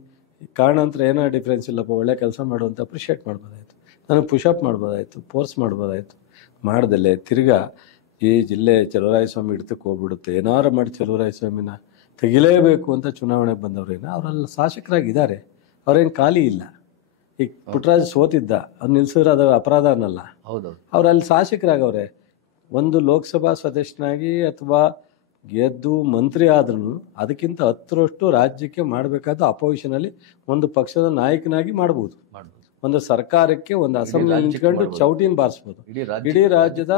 ಕಾರಣಾಂತರ ಏನೋ ಡಿಫ್ರೆನ್ಸ್ ಇಲ್ಲಪ್ಪ, ಒಳ್ಳೆ ಕೆಲಸ ಮಾಡುವಂತ ಅಪ್ರಿಷಿಯೇಟ್ ಮಾಡ್ಬೋದಾಯಿತು. ನನಗೆ ಪುಷಪ್ ಮಾಡ್ಬೋದಾಯಿತು, ಫೋರ್ಸ್ ಮಾಡ್ಬೋದಾಯಿತು. ಮಾಡ್ದಲ್ಲೇ ತಿರ್ಗಾ ಈ ಜಿಲ್ಲೆ ಚಲುವರಾಯಸ್ವಾಮಿ ಹಿಡ್ತಕ್ಕೆ ಹೋಗ್ಬಿಡುತ್ತೆ, ಏನಾರು ಮಾಡಿ ಚಲುವರಾಯಸ್ವಾಮಿನ ತೆಗಿಲೇಬೇಕು ಅಂತ ಚುನಾವಣೆ ಬಂದವ್ರೇನ ಅವರೆಲ್ಲ ಶಾಸಕರಾಗಿದ್ದಾರೆ. ಅವ್ರೇನು ಖಾಲಿ ಇಲ್ಲ. ಈಗ ಪುಟ್ಟರಾಜ್ ಸೋತಿದ್ದ, ಅವ್ರು ನಿಲ್ಸಿದ್ರೆ ಅದು ಅಪರಾಧ ಅನ್ನಲ್ಲ. ಹೌದು, ಅವ್ರು ಅಲ್ಲಿ ಶಾಸಕರಾಗವ್ರೆ. ಒಂದು ಲೋಕಸಭಾ ಸದಸ್ಯನಾಗಿ ಅಥವಾ ಗೆದ್ದು ಮಂತ್ರಿ ಆದ್ರೂ ಅದಕ್ಕಿಂತ 10ರಷ್ಟು ರಾಜ್ಯಕ್ಕೆ ಮಾಡಬೇಕಾದ ಅಪೋಸಿಷನಲ್ಲಿ ಒಂದು ಪಕ್ಷದ ನಾಯಕನಾಗಿ ಮಾಡ್ಬೋದು. ಒಂದು ಸರ್ಕಾರಕ್ಕೆ ಒಂದು ಅಸೆಂಬ್ಲಿ ನಿಂತ್ಕೊಂಡು ಚೌಟಿನ ಬಾರಿಸ್ಬೋದು. ಇಡೀ ರಾಜ್ಯದ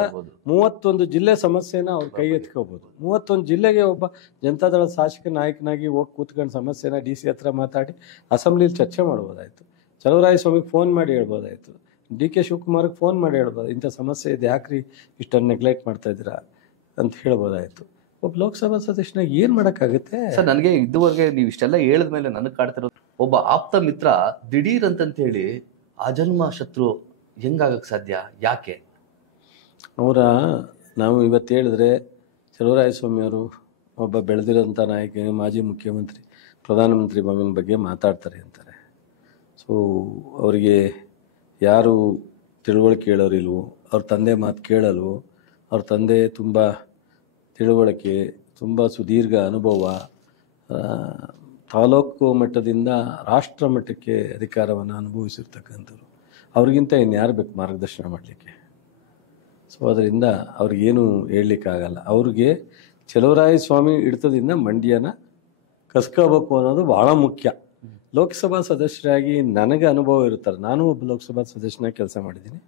31 ಜಿಲ್ಲೆ ಸಮಸ್ಯೆನ ಅವ್ರು ಕೈ ಎತ್ಕೋಬಹುದು. 31 ಜಿಲ್ಲೆಗೆ ಒಬ್ಬ ಜನತಾದಳದ ಶಾಸಕ ನಾಯಕನಾಗಿ ಹೋಗಿ ಕೂತ್ಕೊಂಡು ಸಮಸ್ಯೆನ DC ಹತ್ರ ಮಾತಾಡಿ ಅಸೆಂಬ್ಲಿಲಿ ಚರ್ಚೆ ಮಾಡ್ಬೋದಾಯ್ತು. ಚಲುವರಾಯಸ್ವಾಮಿಗೆ ಫೋನ್ ಮಾಡಿ ಹೇಳ್ಬೋದಾಯ್ತು. DK ಶಿವಕುಮಾರ್ಗೆ ಫೋನ್ ಮಾಡಿ ಹೇಳ್ಬೋದು, ಇಂಥ ಸಮಸ್ಯೆ ಇದೆ, ಯಾಕ್ರಿ ಇಷ್ಟನ್ನು ನೆಗ್ಲೆಕ್ಟ್ ಮಾಡ್ತಾ ಇದ್ದೀರಾ ಅಂತ ಹೇಳ್ಬೋದಾಯ್ತು. ಒಬ್ಬ ಲೋಕಸಭಾ ಸದಸ್ಯನಾಗ ಏನು ಮಾಡೋಕ್ಕಾಗುತ್ತೆ ಸರ್? ನನಗೆ ಇದುವರೆಗೆ ನೀವು ಇಷ್ಟೆಲ್ಲ ಹೇಳಿದ ಮೇಲೆ ನನಗೆ ಕಾಡ್ತಿರೋದು, ಒಬ್ಬ ಆಪ್ತ ಮಿತ್ರ ದಿಢೀರ್ ಅಂತಂತ ಹೇಳಿ ಅಜನ್ಮ ಶತ್ರು ಹೆಂಗಾಗಕ್ಕೆ ಸಾಧ್ಯ? ಯಾಕೆ ನಾವು ಇವತ್ತು ಹೇಳಿದ್ರೆ ಚಲುವರಾಯಸ್ವಾಮಿ ಅವರು ಒಬ್ಬ ಬೆಳೆದಿರೋಂಥ ನಾಯಕ, ಮಾಜಿ ಮುಖ್ಯಮಂತ್ರಿ, ಪ್ರಧಾನಮಂತ್ರಿ ಮಗನ ಬಗ್ಗೆ ಮಾತಾಡ್ತಾರೆ ಅಂತಾರೆ. ಸೊ ಅವರಿಗೆ ಯಾರು ತಿಳುವಳಿಕೆ ಹೇಳೋರಿಲ್ವೋ, ಅವ್ರ ತಂದೆ ಮಾತು ಕೇಳಲ್ವೋ. ಅವ್ರ ತಂದೆ ತುಂಬ ತಿಳುವಳಿಕೆ, ತುಂಬ ಸುದೀರ್ಘ ಅನುಭವ, ತಾಲೂಕು ಮಟ್ಟದಿಂದ ರಾಷ್ಟ್ರ ಮಟ್ಟಕ್ಕೆ ಅಧಿಕಾರವನ್ನು ಅನುಭವಿಸಿರ್ತಕ್ಕಂಥವ್ರು. ಅವ್ರಿಗಿಂತ ಇನ್ಯಾರು ಬೇಕು ಮಾರ್ಗದರ್ಶನ ಮಾಡಲಿಕ್ಕೆ? ಸೊ ಅದರಿಂದ ಅವ್ರಿಗೇನು ಹೇಳಲಿಕ್ಕಾಗಲ್ಲ. ಅವ್ರಿಗೆ ಚಲುವರಾಯಸ್ವಾಮಿ ಹಿಡಿತದಿಂದ ಮಂಡ್ಯನ ಕಸ್ಕೋಬೇಕು ಅನ್ನೋದು ಭಾಳ ಮುಖ್ಯ. ಲೋಕಸಭಾ ಸದಸ್ಯರಾಗಿ ನನಗೆ ಅನುಭವ ಇರ್ತಾರೆ. ನಾನು ಒಬ್ಬ ಲೋಕಸಭಾ ಸದಸ್ಯನಾಗಿ ಕೆಲಸ ಮಾಡಿದ್ದೀನಿ.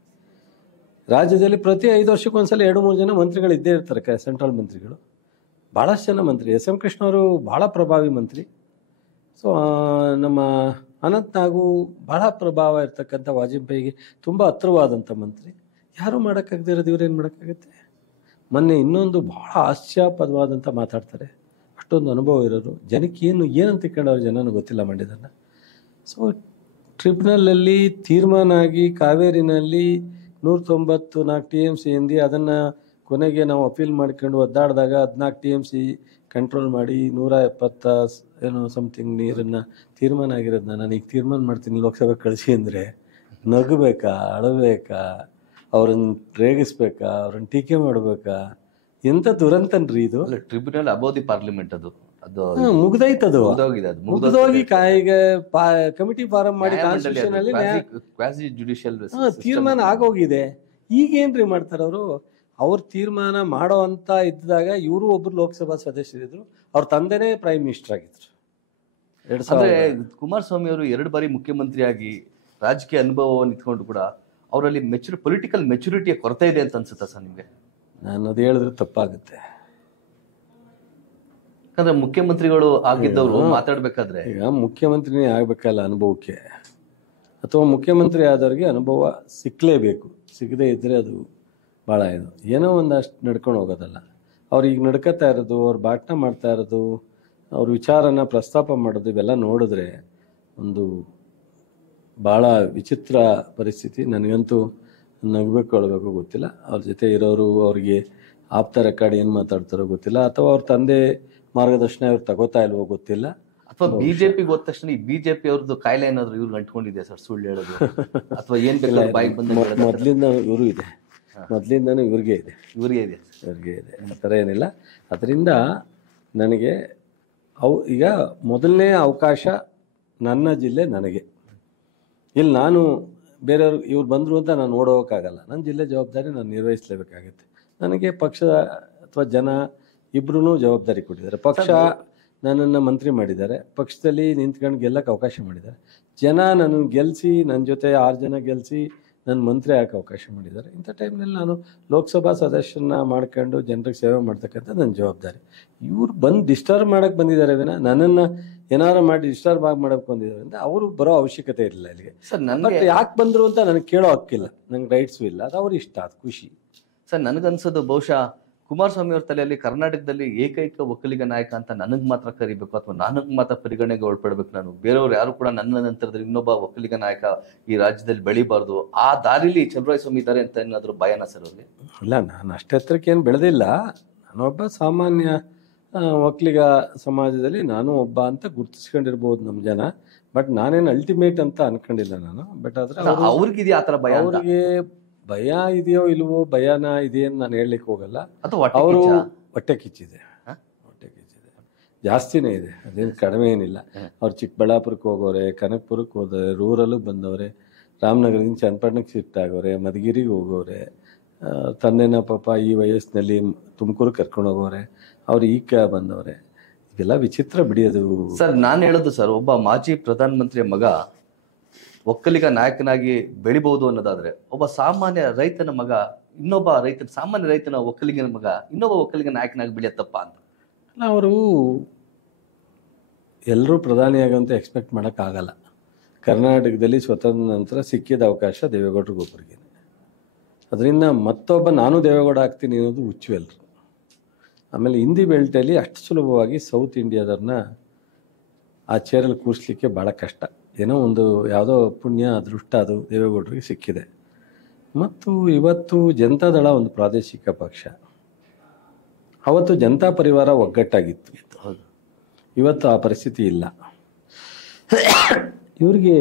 ರಾಜ್ಯದಲ್ಲಿ ಪ್ರತಿ 5 ವರ್ಷಕ್ಕೊಂದ್ಸಲ 2-3 ಜನ ಮಂತ್ರಿಗಳು ಇದ್ದೇ ಇರ್ತಾರೆ, ಸೆಂಟ್ರಲ್ ಮಂತ್ರಿಗಳು. ಭಾಳಷ್ಟು ಜನ ಮಂತ್ರಿ. ಎಸ್ ಎಂ ಕೃಷ್ಣ ಅವರು ಭಾಳ ಪ್ರಭಾವಿ ಮಂತ್ರಿ. ಸೊ ನಮ್ಮ ಅನಂತ್ನಾಗು ಭಾಳ ಪ್ರಭಾವ ಇರ್ತಕ್ಕಂಥ ವಾಜಪೇಯಿಗೆ ತುಂಬ ಹತ್ತಿರವಾದಂಥ ಮಂತ್ರಿ. ಯಾರೂ ಮಾಡೋಕ್ಕಾಗದೇ ಇರೋದು ಇವ್ರೇನು ಮಾಡೋಕ್ಕಾಗುತ್ತೆ? ಮೊನ್ನೆ ಇನ್ನೊಂದು ಭಾಳ ಹಾಸ್ಯಾಸ್ಪದವಾದಂಥ ಮಾತಾಡ್ತಾರೆ. ಅಷ್ಟೊಂದು ಅನುಭವ ಇರೋರು ಜನಕ್ಕೆ ಏನಂತ ಕೇಳೋರು ಜನನೂ ಗೊತ್ತಿಲ್ಲ ಮಂಡ್ಯದನ್ನು. ಸೊ ಟ್ರಿಬ್ಯುನಲಲ್ಲಿ ತೀರ್ಮಾನ ಆಗಿ ಕಾವೇರಿನಲ್ಲಿ 194 TMC ಎಂದಿ ಅದನ್ನು ಕೊನೆಗೆ ನಾವು ಅಪೀಲ್ ಮಾಡ್ಕೊಂಡು ಒದ್ದಾಡಿದಾಗ 14 TMC ಕಂಟ್ರೋಲ್ ಮಾಡಿ 170 ಸಮಥಿಂಗ್ ನೀರನ್ನು ತೀರ್ಮಾನ ಆಗಿರೋದನ್ನ ನಾನು ಈಗ ತೀರ್ಮಾನ ಮಾಡ್ತೀನಿ ಲೋಕಸಭೆ ಕಳಿಸಿ ಅಂದರೆ ನಗಬೇಕಾ, ಅಳಬೇಕಾ, ಅವ್ರನ್ನ ರೇಗಿಸ್ಬೇಕಾ, ಅವ್ರನ್ನ ಟೀಕೆ ಮಾಡಬೇಕಾ? ಎಂಥ ದುರಂತನ್ರಿ ಇದು. ಟ್ರಿಬ್ಯುನಲ್ ಅಬೌವ್ ದಿ ಪಾರ್ಲಿಮೆಂಟ್ ಅದು ಮುಗ್ದೈತದು. ಮುಗ್ದೋಗಿ ಈಗ ಕಮಿಟಿ ಫಾರಂ ಮಾಡಿ ಕಾನ್ಸ್ಟಿಟ್ಯೂಷನ್ ಅಲ್ಲಿ ತೀರ್ಮಾನ ಆಗೋಗಿದೆ. ಈಗೇನ್ರಿ ಮಾಡ್ತಾರೆ ಅವರು? ಅವ್ರ ತೀರ್ಮಾನ ಮಾಡೋ ಅಂತ ಇದ್ದಾಗ ಇವರು ಒಬ್ರು ಲೋಕಸಭಾ ಸದಸ್ಯರಿದ್ರು, ಅವ್ರ ತಂದೆನೇ ಪ್ರೈಮ್ ಮಿನಿಸ್ಟರ್ ಆಗಿದ್ರು. ಕುಮಾರಸ್ವಾಮಿ ಅವರು 2 ಬಾರಿ ಮುಖ್ಯಮಂತ್ರಿಯಾಗಿ ರಾಜಕೀಯ ಅನುಭವವನ್ನು ಇಟ್ಕೊಂಡು ಕೂಡ ಅವರಲ್ಲಿ ಪೊಲಿಟಿಕಲ್ ಮೆಚುರಿಟಿಯ ಕೊರತೆ ಇದೆ ಅಂತ ಅನ್ಸುತ್ತಾ ಸರ್ ನಿಮ್ಗೆ? ನಾನು ಅದು ಹೇಳಿದ್ರೆ ತಪ್ಪಾಗುತ್ತೆ. ಯಾಕಂದ್ರೆ ಮುಖ್ಯಮಂತ್ರಿಗಳು ಆಗಿದ್ದವರು ಮಾತಾಡ್ಬೇಕಾದ್ರೆ ಈಗ ಮುಖ್ಯಮಂತ್ರಿನೇ ಆಗ್ಬೇಕಲ್ಲ ಅನುಭವಕ್ಕೆ, ಅಥವಾ ಮುಖ್ಯಮಂತ್ರಿ ಆದವ್ರಿಗೆ ಅನುಭವ ಸಿಕ್ಕಲೇಬೇಕು. ಸಿಗದೇ ಇದ್ದರೆ ಅದು ಭಾಳ ಇದು ಏನೋ ಒಂದಷ್ಟು ನಡ್ಕೊಂಡು ಹೋಗೋದಲ್ಲ. ಅವ್ರು ಈಗ ನಡ್ಕೋತಾ ಇರೋದು, ಅವ್ರು ಭಾಷಣ ಮಾಡ್ತಾ ಇರೋದು, ಅವ್ರ ವಿಚಾರನ ಪ್ರಸ್ತಾಪ ಮಾಡೋದು, ಇವೆಲ್ಲ ನೋಡಿದ್ರೆ ಒಂದು ಭಾಳ ವಿಚಿತ್ರ ಪರಿಸ್ಥಿತಿ. ನನಗಂತೂ ನಗಬೇಕು ಅಳಬೇಕು ಗೊತ್ತಿಲ್ಲ. ಅವ್ರ ಜೊತೆ ಇರೋರು ಅವ್ರಿಗೆ ಆಪ್ತ ರೆಕಾರ್ಡ್ ಏನು ಮಾತಾಡ್ತಾರೋ ಗೊತ್ತಿಲ್ಲ, ಅಥವಾ ಅವ್ರ ತಂದೆ ಮಾರ್ಗದರ್ಶನ ಇವ್ರು ತಗೋತಾ ಇಲ್ವೋ ಗೊತ್ತಿಲ್ಲ. ಅಥವಾ ಬಿಜೆಪಿ ಹೋದ ತಕ್ಷಣ ಈ ಬಿಜೆಪಿ ಅವ್ರದ್ದು ಕಾಯಿಲೆ ಏನಾದ್ರು ಇವ್ರು ಅಂಟ್ಕೊಂಡಿದೆ ಸರ್, ಸುಳ್ಳು ಹೇಳೋದು ಅಥವಾ ಏನ್ ಬೇಕಾದ್ರೂ ಬಾಯಿಗೆ ಬಂದ ಮೊದಲಿಂದ ಇವರು ಇದೆ, ಮೊದಲಿಂದನೂ ಇವ್ರಿಗೆ ಇದೆ ಆ ಥರ ಏನಿಲ್ಲ. ಅದರಿಂದ ನನಗೆ ಈಗ ಮೊದಲನೇ ಅವಕಾಶ ನನ್ನ ಜಿಲ್ಲೆ ನನಗೆ. ಇಲ್ಲಿ ನಾನು ಬೇರೆಯವ್ರು ಇವ್ರು ಬಂದರು ಅಂತ ನಾನು ಓಡೋಕ್ಕಾಗಲ್ಲ. ನನ್ನ ಜಿಲ್ಲೆ ಜವಾಬ್ದಾರಿ ನಾನು ನಿರ್ವಹಿಸಲೇಬೇಕಾಗುತ್ತೆ. ನನಗೆ ಪಕ್ಷದ ಅಥವಾ ಜನ ಇಬ್ಬರೂ ಜವಾಬ್ದಾರಿ ಕೊಟ್ಟಿದ್ದಾರೆ. ಪಕ್ಷ ನನ್ನನ್ನು ಮಂತ್ರಿ ಮಾಡಿದ್ದಾರೆ, ಪಕ್ಷದಲ್ಲಿ ನಿಂತ್ಕೊಂಡು ಗೆಲ್ಲಕ್ಕೆ ಅವಕಾಶ ಮಾಡಿದ್ದಾರೆ. ಜನ ನನ್ನನ್ನು ಗೆಲ್ಲಿಸಿ, ನನ್ನ ಜೊತೆ 6 ಜನ ಗೆಲ್ಲಿಸಿ ನನ್ನ ಮಂತ್ರಿ ಆಗಕ್ಕೆ ಅವಕಾಶ ಮಾಡಿದ್ದಾರೆ. ಇಂಥ ಟೈಮ್ನಲ್ಲಿ ನಾನು ಲೋಕಸಭಾ ಸದಸ್ಯನ ಮಾಡ್ಕೊಂಡು ಜನರಿಗೆ ಸೇವೆ ಮಾಡ್ತಕ್ಕಂಥ ನನ್ನ ಜವಾಬ್ದಾರಿ. ಇವ್ರು ಬಂದು ಡಿಸ್ಟರ್ಬ್ ಮಾಡೋಕ್ಕೆ ಬಂದಿದ್ದಾರೆ ವಿನ ನನ್ನನ್ನು ಏನಾರು ಮಾಡಿ ಡಿಸ್ಟರ್ಬ್ ಮಾಡೋಕ್ಕೆ ಬಂದಿದ್ದಾರೆ ಅಂತ ಅವರು ಬರೋ ಅವಶ್ಯಕತೆ ಇರಲಿಲ್ಲ ಇಲ್ಲಿಗೆ. ಬಟ್ ಯಾಕೆ ಬಂದರು ಅಂತ ನನಗೆ ಕೇಳೋ ಹಕ್ಕಿಲ್ಲ, ನಂಗೆ ರೈಟ್ಸು ಇಲ್ಲ. ಅದು ಅವ್ರು ಇಷ್ಟ, ಅದು ಖುಷಿ. ಸರ್ ನನಗನ್ಸೋದು ಬಹುಶಃ ಕುಮಾರಸ್ವಾಮಿ ಅವ್ರ ತಲೆಯಲ್ಲಿ ಕರ್ನಾಟಕದಲ್ಲಿ ಏಕೈಕ ಒಕ್ಕಲಿಗ ನಾಯಕ ಅಂತ ನನಗೆ ಮಾತ್ರ ಕರಿಬೇಕು, ಅಥವಾ ನನಗೆ ಮಾತ್ರ ಪರಿಗಣನೆಗೆ ಒಳಪಡ್ಬೇಕು. ನಾನು ಬೇರೆಯವ್ರು ಯಾರು ಕೂಡ ನನ್ನ ನಂತರದಲ್ಲಿ ಇನ್ನೊಬ್ಬ ಒಕ್ಕಲಿಗ ನಾಯಕ ಈ ರಾಜ್ಯದಲ್ಲಿ ಬೆಳಿಬಾರ್ದು, ಆ ದಾರಿಲಿ ಚಲುವರಾಯಸ್ವಾಮಿ ಇದ್ದಾರೆ ಅಂತ ಏನಾದ್ರು ಭಯನಾ ಸರ್ ಅವ್ರಿಗೆ? ಇಲ್ಲ, ನಾನು ಅಷ್ಟೇ ಹತ್ರಕ್ಕೆ ಏನು ಬೆಳೆದಿಲ್ಲ. ನಾನೊಬ್ಬ ಸಾಮಾನ್ಯ ಒಕ್ಕಲಿಗ ಸಮಾಜದಲ್ಲಿ ನಾನು ಒಬ್ಬ ಅಂತ ಗುರುತಿಸ್ಕೊಂಡಿರ್ಬೋದು ನಮ್ಮ ಜನ. ಬಟ್ ನಾನೇನು ಅಲ್ಟಿಮೇಟ್ ಅಂತ ಅನ್ಕೊಂಡಿಲ್ಲ ನಾನು. ಬಟ್ ಆದ್ರೆ ಅವ್ರಿಗಿದೆಯಾ ಆ ಥರ ಭಯ? ಅವ್ರಿಗೆ ಭಯ ಇದೆಯೋ ಇಲ್ವೋ, ಭಯನ ಇದೆಯೇನು ನಾನು ಹೇಳಲಿಕ್ಕೆ ಹೋಗಲ್ಲ. ಅವರು ಹೊಟ್ಟೆ ಕಿಚ್ಚಿದೆ, ಜಾಸ್ತಿನೇ ಇದೆ, ಅದೇನು ಕಡಿಮೆ ಏನಿಲ್ಲ. ಅವ್ರು ಚಿಕ್ಕಬಳ್ಳಾಪುರಕ್ಕೆ ಹೋಗೋರೆ, ಕನಕಪುರಕ್ಕೆ ಹೋದವ್ರೆ, ರೂರಲ್ಲೂ ಬಂದವ್ರೆ, ರಾಮನಗರದಿಂದ ಚನ್ನಪಟ್ಟಣಕ್ಕೆ ಶಿಫ್ಟ್ ಆಗೋರೆ, ಮಧುಗಿರಿಗೆ ಹೋಗೋರೆ, ತಂದೆನ ಪಾಪ ಈ ವಯಸ್ಸಿನಲ್ಲಿ ತುಮಕೂರು ಕರ್ಕೊಂಡು ಹೋಗೋರೆ, ಅವ್ರು ಈಗ ಬಂದವ್ರೆ. ಇದೆಲ್ಲ ವಿಚಿತ್ರ ಬಿಡಿಯೋದು ಸರ್. ನಾನು ಹೇಳೋದು ಸರ್, ಒಬ್ಬ ಮಾಜಿ ಪ್ರಧಾನಮಂತ್ರಿಯ ಮಗ ಒಕ್ಕಲಿಗ ನಾಯಕನಾಗಿ ಬೆಳಿಬಹುದು ಅನ್ನೋದಾದ್ರೆ, ಒಬ್ಬ ಸಾಮಾನ್ಯ ರೈತನ ಮಗ ಇನ್ನೊಬ್ಬ ಸಾಮಾನ್ಯ ರೈತನ ಒಕ್ಕಲಿಗನ ಮಗ ಇನ್ನೊಬ್ಬ ಒಕ್ಕಲಿಗ ನಾಯಕನಾಗಿ ಬೆಳೆಯತ್ತಪ್ಪ ಅಂತ ಅವರು ಎಲ್ಲರೂ ಪ್ರಧಾನಿಯಾಗುವಂತ ಎಕ್ಸ್ಪೆಕ್ಟ್ ಮಾಡೋಕ್ಕಾಗಲ್ಲ. ಕರ್ನಾಟಕದಲ್ಲಿ ಸ್ವತಂತ್ರ ನಂತರ ಸಿಕ್ಕಿದ ಅವಕಾಶ ದೇವೇಗೌಡರಿಗೊಬ್ಬರಿಗೆ. ಅದರಿಂದ ಮತ್ತೊಬ್ಬ ನಾನು ದೇವೇಗೌಡ ಆಗ್ತೀನಿ ಅನ್ನೋದು ಹುಚ್ಚು ಎಲ್ಲರು. ಆಮೇಲೆ ಹಿಂದಿ ಬೆಲ್ಟಲ್ಲಿ ಅಷ್ಟು ಸುಲಭವಾಗಿ ಸೌತ್ ಇಂಡಿಯಾದವ್ರನ್ನ ಆ ಚೇರಲ್ಲಿ ಕೂರಿಸ್ಲಿಕ್ಕೆ ಭಾಳ ಕಷ್ಟ. ಏನೋ ಒಂದು ಯಾವುದೋ ಪುಣ್ಯ ಅದೃಷ್ಟ ಅದು ದೇವೇಗೌಡರಿಗೆ ಸಿಕ್ಕಿದೆ. ಮತ್ತು ಇವತ್ತು ಜನತಾದಳ ಒಂದು ಪ್ರಾದೇಶಿಕ ಪಕ್ಷ. ಅವತ್ತು ಜನತಾ ಪರಿವಾರ ಒಗ್ಗಟ್ಟಾಗಿತ್ತು, ಇವತ್ತು ಆ ಪರಿಸ್ಥಿತಿ ಇಲ್ಲ. ಇವ್ರಿಗೆ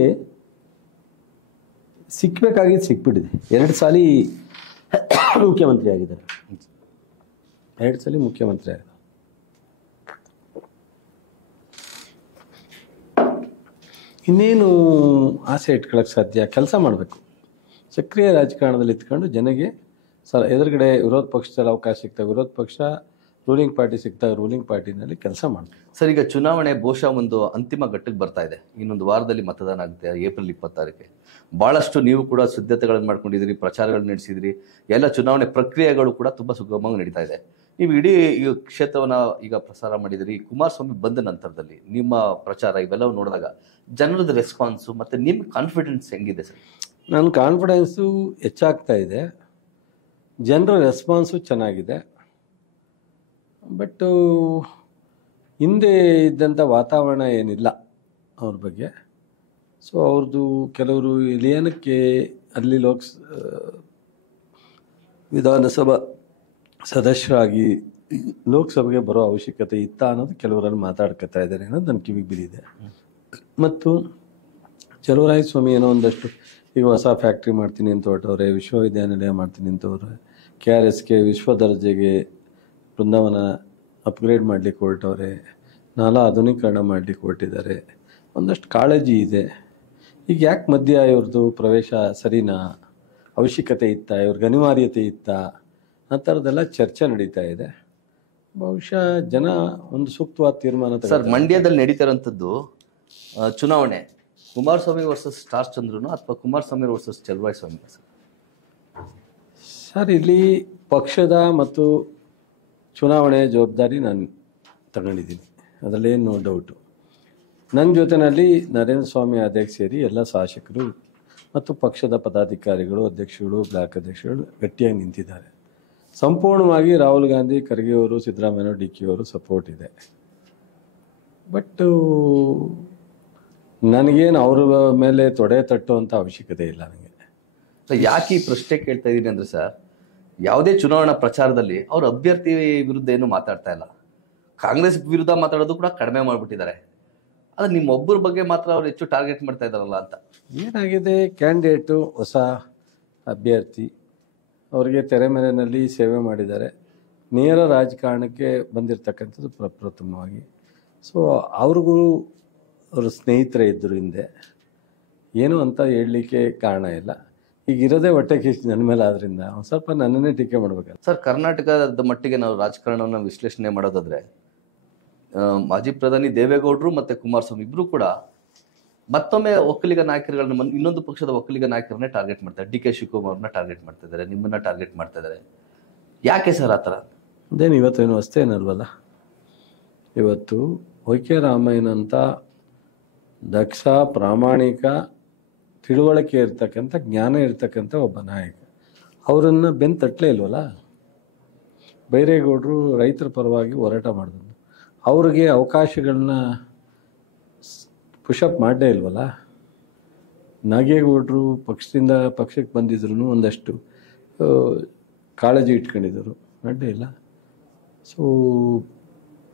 ಸಿಕ್ಕಬೇಕಾಗಿದ್ದು ಸಿಕ್ಬಿಟ್ಟಿದೆ. 2 ಸಾಲಿ ಮುಖ್ಯಮಂತ್ರಿ ಆಗಿದ್ದಾರೆ. 2 ಸಲ ಮುಖ್ಯಮಂತ್ರಿ ಆಗಿದ್ದಾರೆ. ಇನ್ನೇನು ಆಸೆ ಇಟ್ಕೊಳ್ಳೋಕ್ಕೆ ಸಾಧ್ಯ? ಕೆಲಸ ಮಾಡಬೇಕು. ಸಕ್ರಿಯ ರಾಜಕಾರಣದಲ್ಲಿ ಇತ್ಕೊಂಡು ಜನಗೆ ಎದುರುಗಡೆ ವಿರೋಧ ಪಕ್ಷದಲ್ಲಿ ಅವಕಾಶ ಸಿಗ್ತಾವೆ ವಿರೋಧ ಪಕ್ಷ, ರೂಲಿಂಗ್ ಪಾರ್ಟಿ ಸಿಗ್ತಾವೆ ರೂಲಿಂಗ್ ಪಾರ್ಟಿನಲ್ಲಿ ಕೆಲಸ ಮಾಡಬೇಕು. ಸರ್, ಈಗ ಚುನಾವಣೆ ಬಹುಶಃ ಒಂದು ಅಂತಿಮ ಘಟ್ಟಕ್ಕೆ ಬರ್ತಾ ಇದೆ. ಇನ್ನೊಂದು ವಾರದಲ್ಲಿ ಮತದಾನ ಆಗುತ್ತೆ, ಏಪ್ರಿಲ್ 26ಕ್ಕೆ. ಭಾಳಷ್ಟು ನೀವು ಕೂಡ ಸಿದ್ಧತೆಗಳನ್ನು ಮಾಡ್ಕೊಂಡಿದ್ದೀರಿ, ಪ್ರಚಾರಗಳನ್ನು ನಡೆಸಿದಿರಿ. ಎಲ್ಲ ಚುನಾವಣೆ ಪ್ರಕ್ರಿಯೆಗಳು ಕೂಡ ತುಂಬ ಸುಗಮವಾಗಿ ನಡೀತಾ ಇದೆ. ನೀವು ಇಡೀ ಈ ಕ್ಷೇತ್ರವನ್ನು ಈಗ ಪ್ರಸಾರ ಮಾಡಿದಿರಿ. ಕುಮಾರಸ್ವಾಮಿ ಬಂದ ನಂತರದಲ್ಲಿ ನಿಮ್ಮ ಪ್ರಚಾರ ಇವೆಲ್ಲವೂ ನೋಡಿದಾಗ ಜನರದ ರೆಸ್ಪಾನ್ಸು ಮತ್ತು ನಿಮ್ಮ ಕಾನ್ಫಿಡೆನ್ಸ್ ಹೆಂಗಿದೆ ಸರ್? ನನ್ನ ಕಾನ್ಫಿಡೆನ್ಸು ಹೆಚ್ಚಾಗ್ತಾ ಇದೆ, ಜನರ ರೆಸ್ಪಾನ್ಸು ಚೆನ್ನಾಗಿದೆ. ಬಟ್ಟು ಹಿಂದೆ ಇದ್ದಂಥ ವಾತಾವರಣ ಏನಿಲ್ಲ ಅವ್ರ ಬಗ್ಗೆ. ಸೊ ಅವ್ರದ್ದು ಕೆಲವರು ಏನಕ್ಕೆ ಅಲ್ಲಿ ವಿಧಾನಸಭಾ ಸದಸ್ಯರಾಗಿ ಲೋಕಸಭೆಗೆ ಬರೋ ಅವಶ್ಯಕತೆ ಇತ್ತಾ ಅನ್ನೋದು ಕೆಲವರಲ್ಲಿ ಮಾತಾಡ್ಕೊತಾ ಇದ್ದಾರೆ ಅನ್ನೋದು ನನ್ನ ಕಿವಿಗೆ ಬಿದ್ದಿದೆ. ಮತ್ತು ಚಲುವರಾಯ ಸ್ವಾಮಿ ಏನೋ ಒಂದಷ್ಟು ಈಗ ಹೊಸ ಫ್ಯಾಕ್ಟ್ರಿ ಮಾಡ್ತೀನಿ ಅಂತ ಹೊರಟವ್ರೆ, ವಿಶ್ವವಿದ್ಯಾನಿಲಯ ಮಾಡ್ತೀನಿ ಅಂತ ಅವ್ರೆ, KRSಗೆ ವಿಶ್ವ ದರ್ಜೆಗೆ ಬೃಂದಾವನ ಅಪ್ಗ್ರೇಡ್ ಮಾಡಲಿಕ್ಕೆ ಹೊರಟವ್ರೆ, ನಾಲಾ ಆಧುನೀಕರಣ ಮಾಡಲಿಕ್ಕೆ ಹೊರಟಿದ್ದಾರೆ. ಒಂದಷ್ಟು ಕಾಳಜಿ ಇದೆ. ಈಗ ಯಾಕೆ ಮಧ್ಯ ಇವ್ರದ್ದು ಪ್ರವೇಶ ಸರಿನಾ, ಅವಶ್ಯಕತೆ ಇತ್ತಾ, ಇವ್ರಿಗೆ ಅನಿವಾರ್ಯತೆ ಇತ್ತಾ, ಆ ಥರದ್ದೆಲ್ಲ ಚರ್ಚೆ ನಡೀತಾ ಇದೆ. ಬಹುಶಃ ಜನ ಒಂದು ಸೂಕ್ತವಾದ ತೀರ್ಮಾನ. ಸರ್, ಮಂಡ್ಯದಲ್ಲಿ ನಡೀತಿರೋಂಥದ್ದು ಚುನಾವಣೆ ಕುಮಾರಸ್ವಾಮಿ ವರ್ಸಸ್ ಸ್ಟಾರ್ ಚಂದ್ರನು ಅಥವಾ ಕುಮಾರಸ್ವಾಮಿ ವರ್ಸಸ್ ಚಲುವರಾಯ ಸ್ವಾಮಿ? ಸರ್, ಇಲ್ಲಿ ಪಕ್ಷದ ಮತ್ತು ಚುನಾವಣೆಯ ಜವಾಬ್ದಾರಿ ನಾನು ತಗೊಂಡಿದ್ದೀನಿ, ಅದರಲ್ಲೇನು ನೋ ಡೌಟು. ನನ್ನ ಜೊತೆಯಲ್ಲಿ ನರೇಂದ್ರ ಸ್ವಾಮಿ ಅಧ್ಯಕ್ಷ ಸೇರಿ ಎಲ್ಲ ಶಾಸಕರು ಮತ್ತು ಪಕ್ಷದ ಪದಾಧಿಕಾರಿಗಳು, ಅಧ್ಯಕ್ಷಗಳು, ಬ್ಲಾಕ್ ಅಧ್ಯಕ್ಷಗಳು ಗಟ್ಟಿಯಾಗಿ ನಿಂತಿದ್ದಾರೆ. ಸಂಪೂರ್ಣವಾಗಿ ರಾಹುಲ್ ಗಾಂಧಿ, ಖರ್ಗೆ ಅವರು, ಸಿದ್ದರಾಮಯ್ಯ, DK ಅವರು ಸಪೋರ್ಟ್ ಇದೆ. ಬಟ್ಟು ನನಗೇನು ಅವ್ರ ಮೇಲೆ ತೊಡೆ ತಟ್ಟುವಂಥ ಅವಶ್ಯಕತೆ ಇಲ್ಲ ನನಗೆ. ಯಾಕೆ ಈ ಪ್ರಶ್ನೆ ಕೇಳ್ತಾ ಇದ್ದೀನಿ ಅಂದರೆ ಸರ್, ಯಾವುದೇ ಚುನಾವಣಾ ಪ್ರಚಾರದಲ್ಲಿ ಅವ್ರ ಅಭ್ಯರ್ಥಿ ವಿರುದ್ಧ ಏನು ಮಾತಾಡ್ತಾ ಇಲ್ಲ. ಕಾಂಗ್ರೆಸ್ ವಿರುದ್ಧ ಮಾತಾಡೋದು ಕೂಡ ಕಡಿಮೆ ಮಾಡಿಬಿಟ್ಟಿದ್ದಾರೆ. ಆದರೆ ನಿಮ್ಮೊಬ್ಬರ ಬಗ್ಗೆ ಮಾತ್ರ ಅವ್ರು ಹೆಚ್ಚು ಟಾರ್ಗೆಟ್ ಮಾಡ್ತಾ ಇದ್ದಾರಲ್ಲ ಅಂತ. ಏನಾಗಿದೆ, ಕ್ಯಾಂಡಿಡೇಟು ಹೊಸ ಅಭ್ಯರ್ಥಿ, ಅವರಿಗೆ ತೆರೆಮರೆಯಲ್ಲಿ ಸೇವೆ ಮಾಡಿದ್ದಾರೆ, ನೇರ ರಾಜಕಾರಣಕ್ಕೆ ಬಂದಿರತಕ್ಕಂಥದ್ದು ಪ್ರಪ್ರಥಮವಾಗಿ. ಸೊ ಅವ್ರಿಗೂ ಅವ್ರ ಸ್ನೇಹಿತರೇ ಇದ್ದರು ಹಿಂದೆ, ಏನು ಅಂತ ಹೇಳಲಿಕ್ಕೆ ಕಾರಣ ಇಲ್ಲ. ಈಗ ಇರೋದೇ ಹೊಟ್ಟೆ ಕಿಚ್ಚು ನನ್ನ ಮೇಲೆ, ಆದ್ರಿಂದ ಒಂದು ಸ್ವಲ್ಪ ನನ್ನನ್ನೇ ಟೀಕೆ ಮಾಡಬೇಕಲ್ಲ. ಸರ್, ಕರ್ನಾಟಕದ ಮಟ್ಟಿಗೆ ನಾವು ರಾಜಕಾರಣವನ್ನು ವಿಶ್ಲೇಷಣೆ ಮಾಡೋದಾದ್ರೆ ಮಾಜಿ ಪ್ರಧಾನಿ ದೇವೇಗೌಡರು ಮತ್ತು ಕುಮಾರಸ್ವಾಮಿ ಇಬ್ಬರು ಕೂಡ ಮತ್ತೊಮ್ಮೆ ಒಕ್ಕಲಿಗ ನಾಯಕರುಗಳನ್ನ, ಇನ್ನೊಂದು ಪಕ್ಷದ ಒಕ್ಕಲಿಗ ನಾಯಕರನ್ನೇ ಟಾರ್ಗೆಟ್ ಮಾಡ್ತಾರೆ. DK ಶಿವಕುಮಾರ್ನ ಟಾರ್ಗೆಟ್ ಮಾಡ್ತಾ ಇದ್ದಾರೆ, ನಿಮ್ಮನ್ನ ಟಾರ್ಗೆಟ್ ಮಾಡ್ತಾ ಇದ್ದಾರೆ. ಯಾಕೆ ಸರ್ ಆ ಥರ? ಅದೇನು ಇವತ್ತೇನು ಅಷ್ಟೇನಲ್ವಲ್ಲ. ಇವತ್ತು YK ರಾಮಯ್ಯನಂಥ ದಕ್ಷ, ಪ್ರಾಮಾಣಿಕ, ತಿಳುವಳಿಕೆ ಇರ್ತಕ್ಕಂಥ, ಜ್ಞಾನ ಇರ್ತಕ್ಕಂಥ ಒಬ್ಬ ನಾಯಕ, ಅವರನ್ನು ಬೆನ್ನು ತಟ್ಟಲೇ ಇಲ್ವಲ್ಲ. ಬೈರೇಗೌಡರು ರೈತರ ಪರವಾಗಿ ಹೋರಾಟ ಮಾಡಿದ್ರು, ಅವ್ರಿಗೆ ಅವಕಾಶಗಳನ್ನ ಪುಷಪ್ ಮಾಡಲೇ ಇಲ್ವಲ್ಲ. ನಾಗೇಗೌಡರು ಪಕ್ಷದಿಂದ ಪಕ್ಷಕ್ಕೆ ಬಂದಿದ್ರು, ಒಂದಷ್ಟು ಕಾಳಜಿ ಇಟ್ಕೊಂಡಿದ್ದರು, ಮಾಡಲೇ ಇಲ್ಲ. ಸೊ